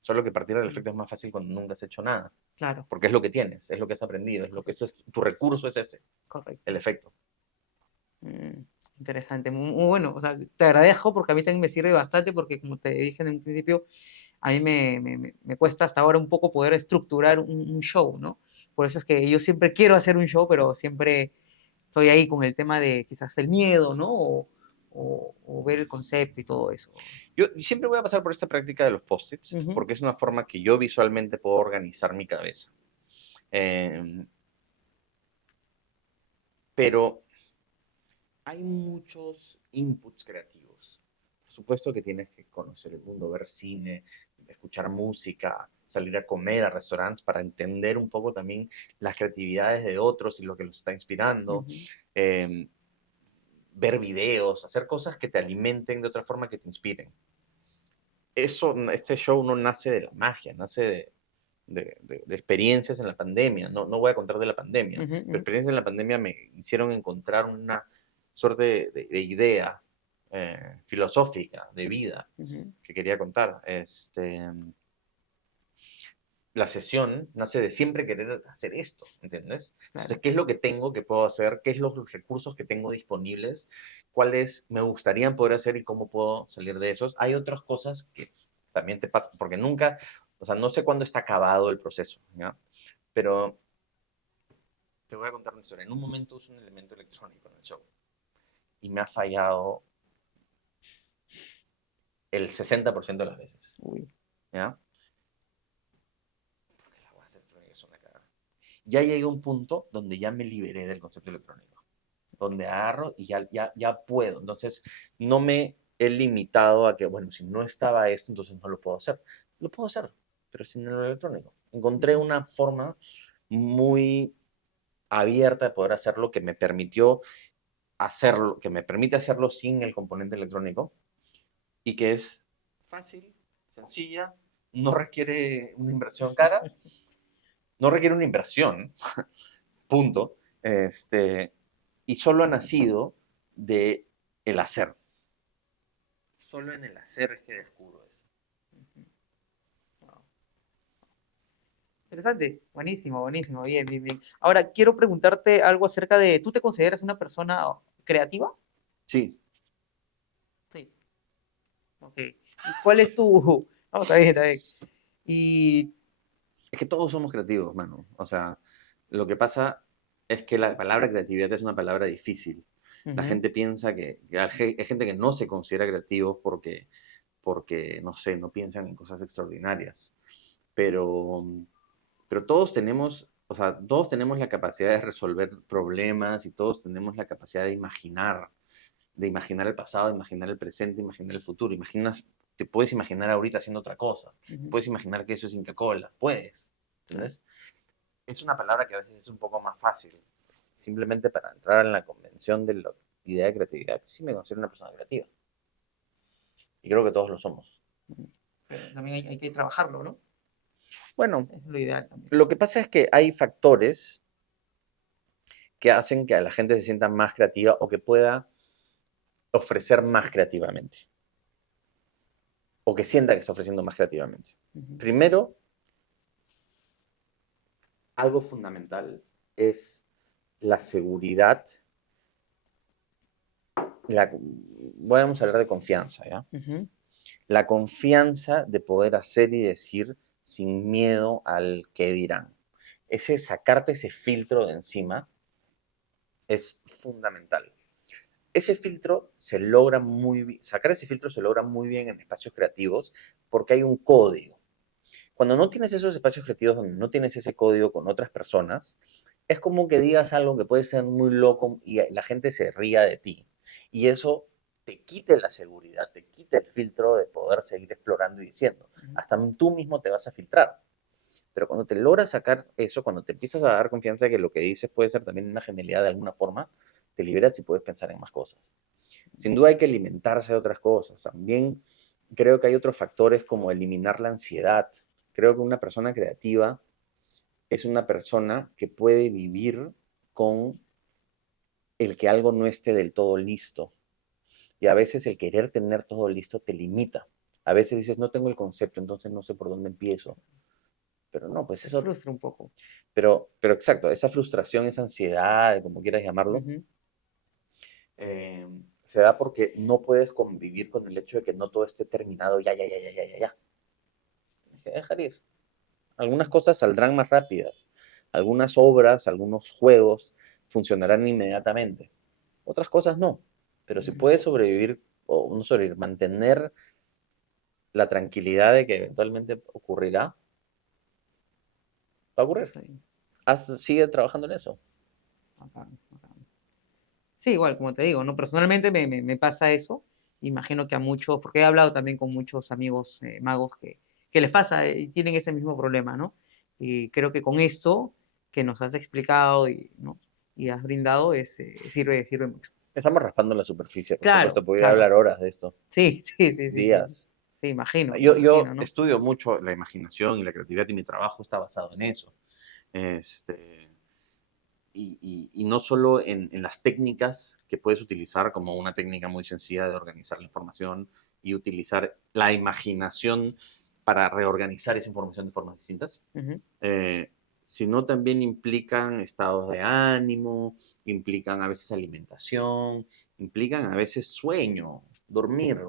Solo que partir del efecto es más fácil cuando nunca has hecho nada. Claro, Porque es lo que tienes, es lo que has aprendido, es lo que correcto, tu recurso es ese, el correcto. efecto. Mm, interesante, muy bueno. O sea, te agradezco porque a mí también me sirve bastante porque como te dije en un principio, a mí me cuesta hasta ahora un poco poder estructurar un show, ¿no? Por eso es que yo siempre quiero hacer un show, pero siempre estoy ahí con el tema de quizás el miedo, ¿no? O ver el concepto y todo eso. Yo siempre voy a pasar por esta práctica de los post-its Ujú. porque es una forma que yo visualmente puedo organizar mi cabeza. Eh, pero hay muchos inputs creativos. Por supuesto que tienes que conocer el mundo, ver cine, escuchar música, salir a comer a restaurantes para entender un poco también las creatividades de otros y lo que los está inspirando. Ujú. Eh, ver videos, hacer cosas que te alimenten de otra forma que te inspiren. Este show no nace de la magia, nace de experiencias en la pandemia. No, no voy a contar de la pandemia, Ujú. pero Ujú. experiencias en la pandemia me hicieron encontrar una suerte de idea filosófica, de vida, Ujú. que quería contar. la sesión nace de siempre querer hacer esto, ¿entiendes? Entonces, Claro. ¿qué es lo que tengo que puedo hacer? ¿Qué es los recursos que tengo disponibles? ¿Cuáles me gustaría poder hacer y cómo puedo salir de esos? Hay otras cosas que también te pasan, porque nunca, o sea, no sé cuándo está acabado el proceso, ¿ya? Pero te voy a contar una historia. En un momento uso un elemento electrónico en el show y me ha fallado el 60% de las veces, Uy. ¿ya? Porque las bases electrónicas son una cagada. Ya llegué a un punto donde ya me liberé del concepto electrónico, donde agarro y ya puedo. Entonces, no me he limitado a que, bueno, si no estaba esto, entonces no lo puedo hacer. Lo puedo hacer, pero sin el electrónico. Encontré una forma muy abierta de poder hacerlo que me permitió hacerlo, que me permite hacerlo sin el componente electrónico y que es fácil, sencilla, no requiere una inversión cara, no requiere una inversión, punto, y solo ha nacido de el hacer. Solo en el hacer es que descubro eso. Wow. Interesante, buenísimo, buenísimo, bien, bien, bien. Ahora, quiero preguntarte algo acerca de, ¿tú te consideras una persona creativa? Sí, Sí. Ok. ¿Y cuál es tu... No, está bien, está bien. Y... es que todos somos creativos, mano. O sea, lo que pasa es que la palabra creatividad es una palabra difícil. La Ujú. gente piensa que hay gente que no se considera creativos porque, no sé, no piensan en cosas extraordinarias. Pero, pero todos tenemos, o sea, todos tenemos la capacidad de resolver problemas y todos tenemos la capacidad de imaginar el pasado, de imaginar el presente, de imaginar el futuro. Imaginas, te puedes imaginar ahorita haciendo otra cosa. Ujú. Puedes imaginar que eso es Inca Cola. Puedes. Claro. ¿Entendés? Es una palabra que a veces es un poco más fácil. Simplemente para entrar en la convención de la idea de creatividad, sí me considero una persona creativa. Y creo que todos lo somos. Pero también hay que trabajarlo, ¿no? Bueno, Es lo ideal también. lo que pasa es que hay factores que hacen que a la gente se sienta más creativa o que pueda ofrecer más creativamente. O que sienta que está ofreciendo más creativamente. Ujú. Primero, algo fundamental es la seguridad. Vamos a hablar de confianza, ¿ya? Ujú. La confianza de poder hacer y decir sin miedo al que dirán. Ese sacarte ese filtro de encima es fundamental. Ese filtro se logra muy bien, sacar ese filtro se logra muy bien en espacios creativos porque hay un código. Cuando no tienes esos espacios creativos donde no tienes ese código con otras personas, es como que digas algo que puede ser muy loco y la gente se ría de ti. Y eso te quite la seguridad, te quite el filtro de poder seguir explorando y diciendo. Ujú. Hasta tú mismo te vas a filtrar. Pero cuando te logras sacar eso, cuando te empiezas a dar confianza de que lo que dices puede ser también una genialidad de alguna forma, te liberas y puedes pensar en más cosas. Sin duda hay que alimentarse de otras cosas. También creo que hay otros factores como eliminar la ansiedad. Creo que una persona creativa es una persona que puede vivir con el que algo no esté del todo listo. Y a veces el querer tener todo listo te limita. A veces dices, no tengo el concepto, entonces no sé por dónde empiezo. Pero no, pues Te eso, frustra un poco. pero exacto, esa frustración, esa ansiedad, como quieras llamarlo, Ujú. eh, se da porque no puedes convivir con el hecho de que no todo esté terminado ya, ya, ya, ya, ya, ya, ya. Tienes que dejar ir. Algunas cosas saldrán más rápidas. Algunas obras, algunos juegos funcionarán inmediatamente. Otras cosas no. Pero si Ujú. puedes sobrevivir, o no sobrevivir, mantener la tranquilidad de que eventualmente ocurrirá, va a ocurrir. Está bien. Sigue trabajando en eso. Bacán, bacán. Sí, igual, como te digo, ¿no? Personalmente me pasa eso. Imagino que a muchos, porque he hablado también con muchos amigos magos que les pasa y tienen ese mismo problema, ¿no? Y creo que con esto que nos has explicado y, ¿no? y has brindado sirve mucho. Estamos raspando la superficie, por Claro, supuesto, podría claro. hablar horas de esto, Sí, sí, sí, sí, sí. días. Sí, imagino, Yo imagino, ¿no? estudio mucho la imaginación y la creatividad y mi trabajo está basado en eso. Este, y no solo en las técnicas que puedes utilizar como una técnica muy sencilla de organizar la información y utilizar la imaginación para reorganizar esa información de formas distintas, sino también implican estados de ánimo, implican a veces alimentación, implican a veces sueño, dormir.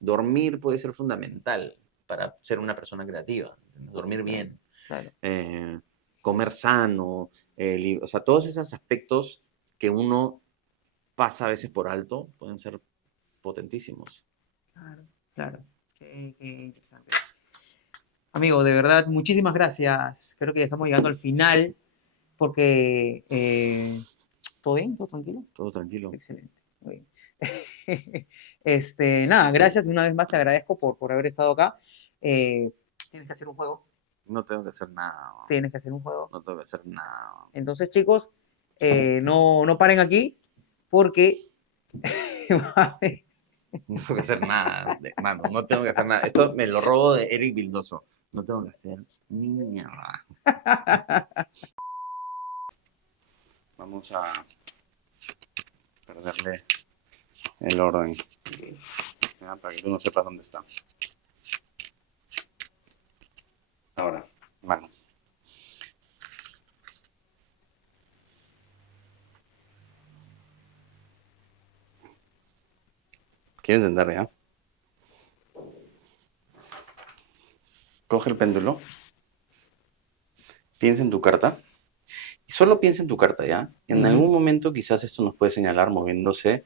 Dormir puede ser fundamental para ser una persona creativa, dormir bien, Claro. Comer sano, o sea, todos esos aspectos que uno pasa a veces por alto pueden ser potentísimos. Claro, claro. Qué interesante. Amigo, de verdad, muchísimas gracias. Creo que ya estamos llegando al final porque... ¿todo bien? ¿Todo tranquilo? Todo tranquilo. Excelente. Muy bien. Nada, gracias. Una vez más te agradezco por haber estado acá. Tienes que hacer un juego. No tengo que hacer nada. Tienes que hacer un juego. No tengo que hacer nada. Entonces, chicos, no paren aquí porque... No tengo que hacer nada, mano, no tengo que hacer nada. Esto me lo robo de Eric Vildoso. No tengo que hacer ni mierda. Vamos a perderle el orden. ¿Ya? Para que tú no sepas dónde está. Ahora, mano. ¿Quieres entender ya? Coge el péndulo. Piensa en tu carta. Y solo piensa en tu carta, ¿ya? En algún momento quizás esto nos puede señalar moviéndose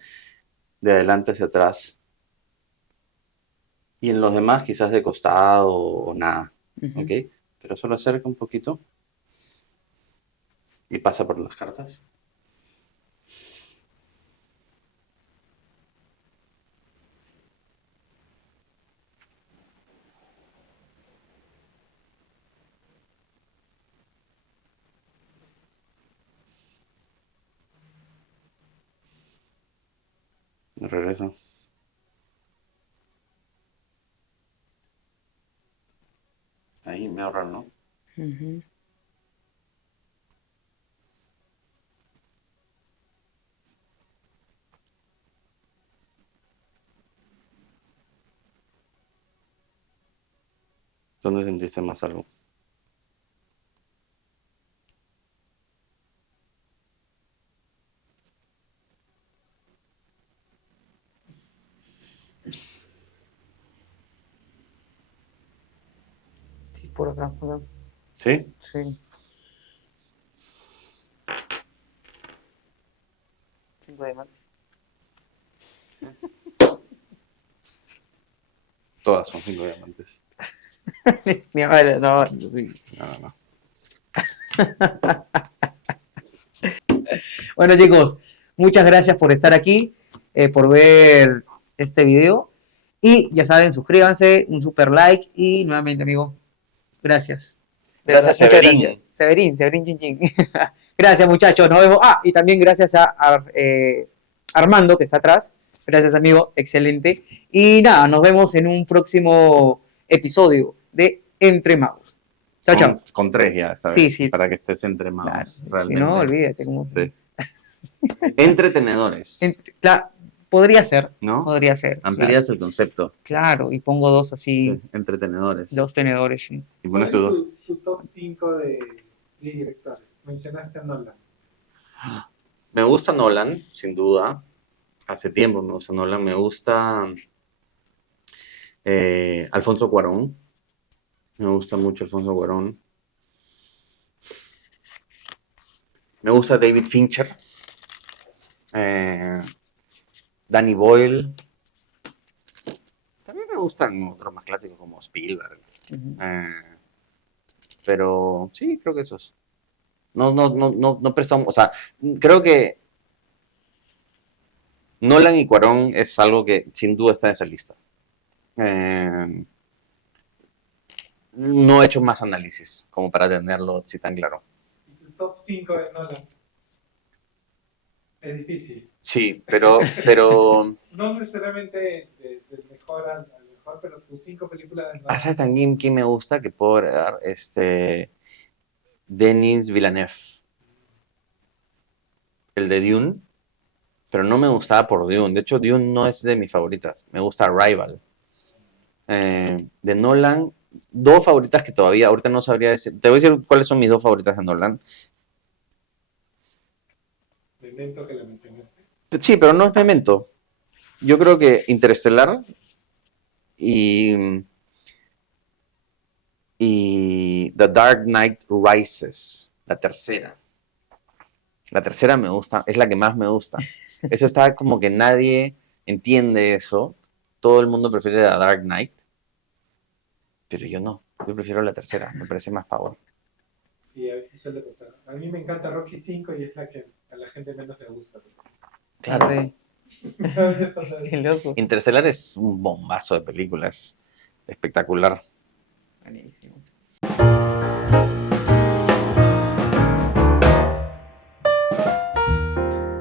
de adelante hacia atrás. Y en los demás quizás de costado o nada. ¿Ok? Pero solo acerca un poquito. Y pasa por las cartas. De regreso. Ahí me ahorran, ¿no? ¿Dónde sentiste más algo? Sí, por acá, por acá. ¿Sí? Sí. 5 de diamantes. Todas son 5 diamantes. Mi madre, no, yo sí. No. Bueno, chicos, muchas gracias por estar aquí, por ver este video. Y ya saben, suscríbanse, un super like y nuevamente, amigo, gracias. De Gracias, verdad, muchas Severín. gracias. Severín, chin, chin. Gracias, muchachos, nos vemos. Ah, y también gracias a Armando, que está atrás. Gracias, amigo, excelente. Y nada, nos vemos en un próximo episodio de Entre Magos. Chao, chao. Con 3 ya, ¿sabes? Sí. Para que estés entre manos. Claro. Si no, olvídate. Sí. Entretenedores. Podría ser. ¿No? Podría ser. Amplías el concepto. Claro, y pongo 2 así. Sí, entretenedores. 2 tenedores, sí. Y pones tu top 5 de directores. Mencionaste a Nolan. Me gusta Nolan, sin duda. Hace tiempo me gusta Nolan. Me gusta Alfonso Cuarón. Me gusta mucho Alfonso Cuarón. Me gusta David Fincher. Danny Boyle. También me gustan otros más clásicos como Spielberg. Pero sí, creo que esos. No prestamos. O sea, creo que Nolan y Cuarón es algo que sin duda está en esa lista. No he hecho más análisis como para tenerlo así tan claro. ¿Y tu top 5 de Nolan? Es difícil. Sí, pero no necesariamente del mejor al mejor, pero tus 5 películas de Nolan. ¿sabes también quién me gusta que puedo dar? Denis Villeneuve. El de Dune. Pero no me gustaba por Dune. De hecho, Dune no es de mis favoritas. Me gusta Arrival. De Nolan, dos favoritas que todavía, ahorita no sabría decir. Te voy a decir cuáles son mis dos favoritas de Nolan. Memento que la mencionaste. Sí, pero no es Memento. Yo creo que Interestelar y The Dark Knight Rises, la tercera. La tercera me gusta, es la que más me gusta. Eso está como que nadie entiende eso. Todo el mundo prefiere The Dark Knight, pero yo no. Yo prefiero la tercera, me parece más power. Sí, a veces suele pasar. A mí me encanta Rocky 5 y es la que a la gente menos le gusta. Claro. A veces pasa Qué eso. loco. Interestelar es un bombazo de películas. Espectacular. Buenísimo.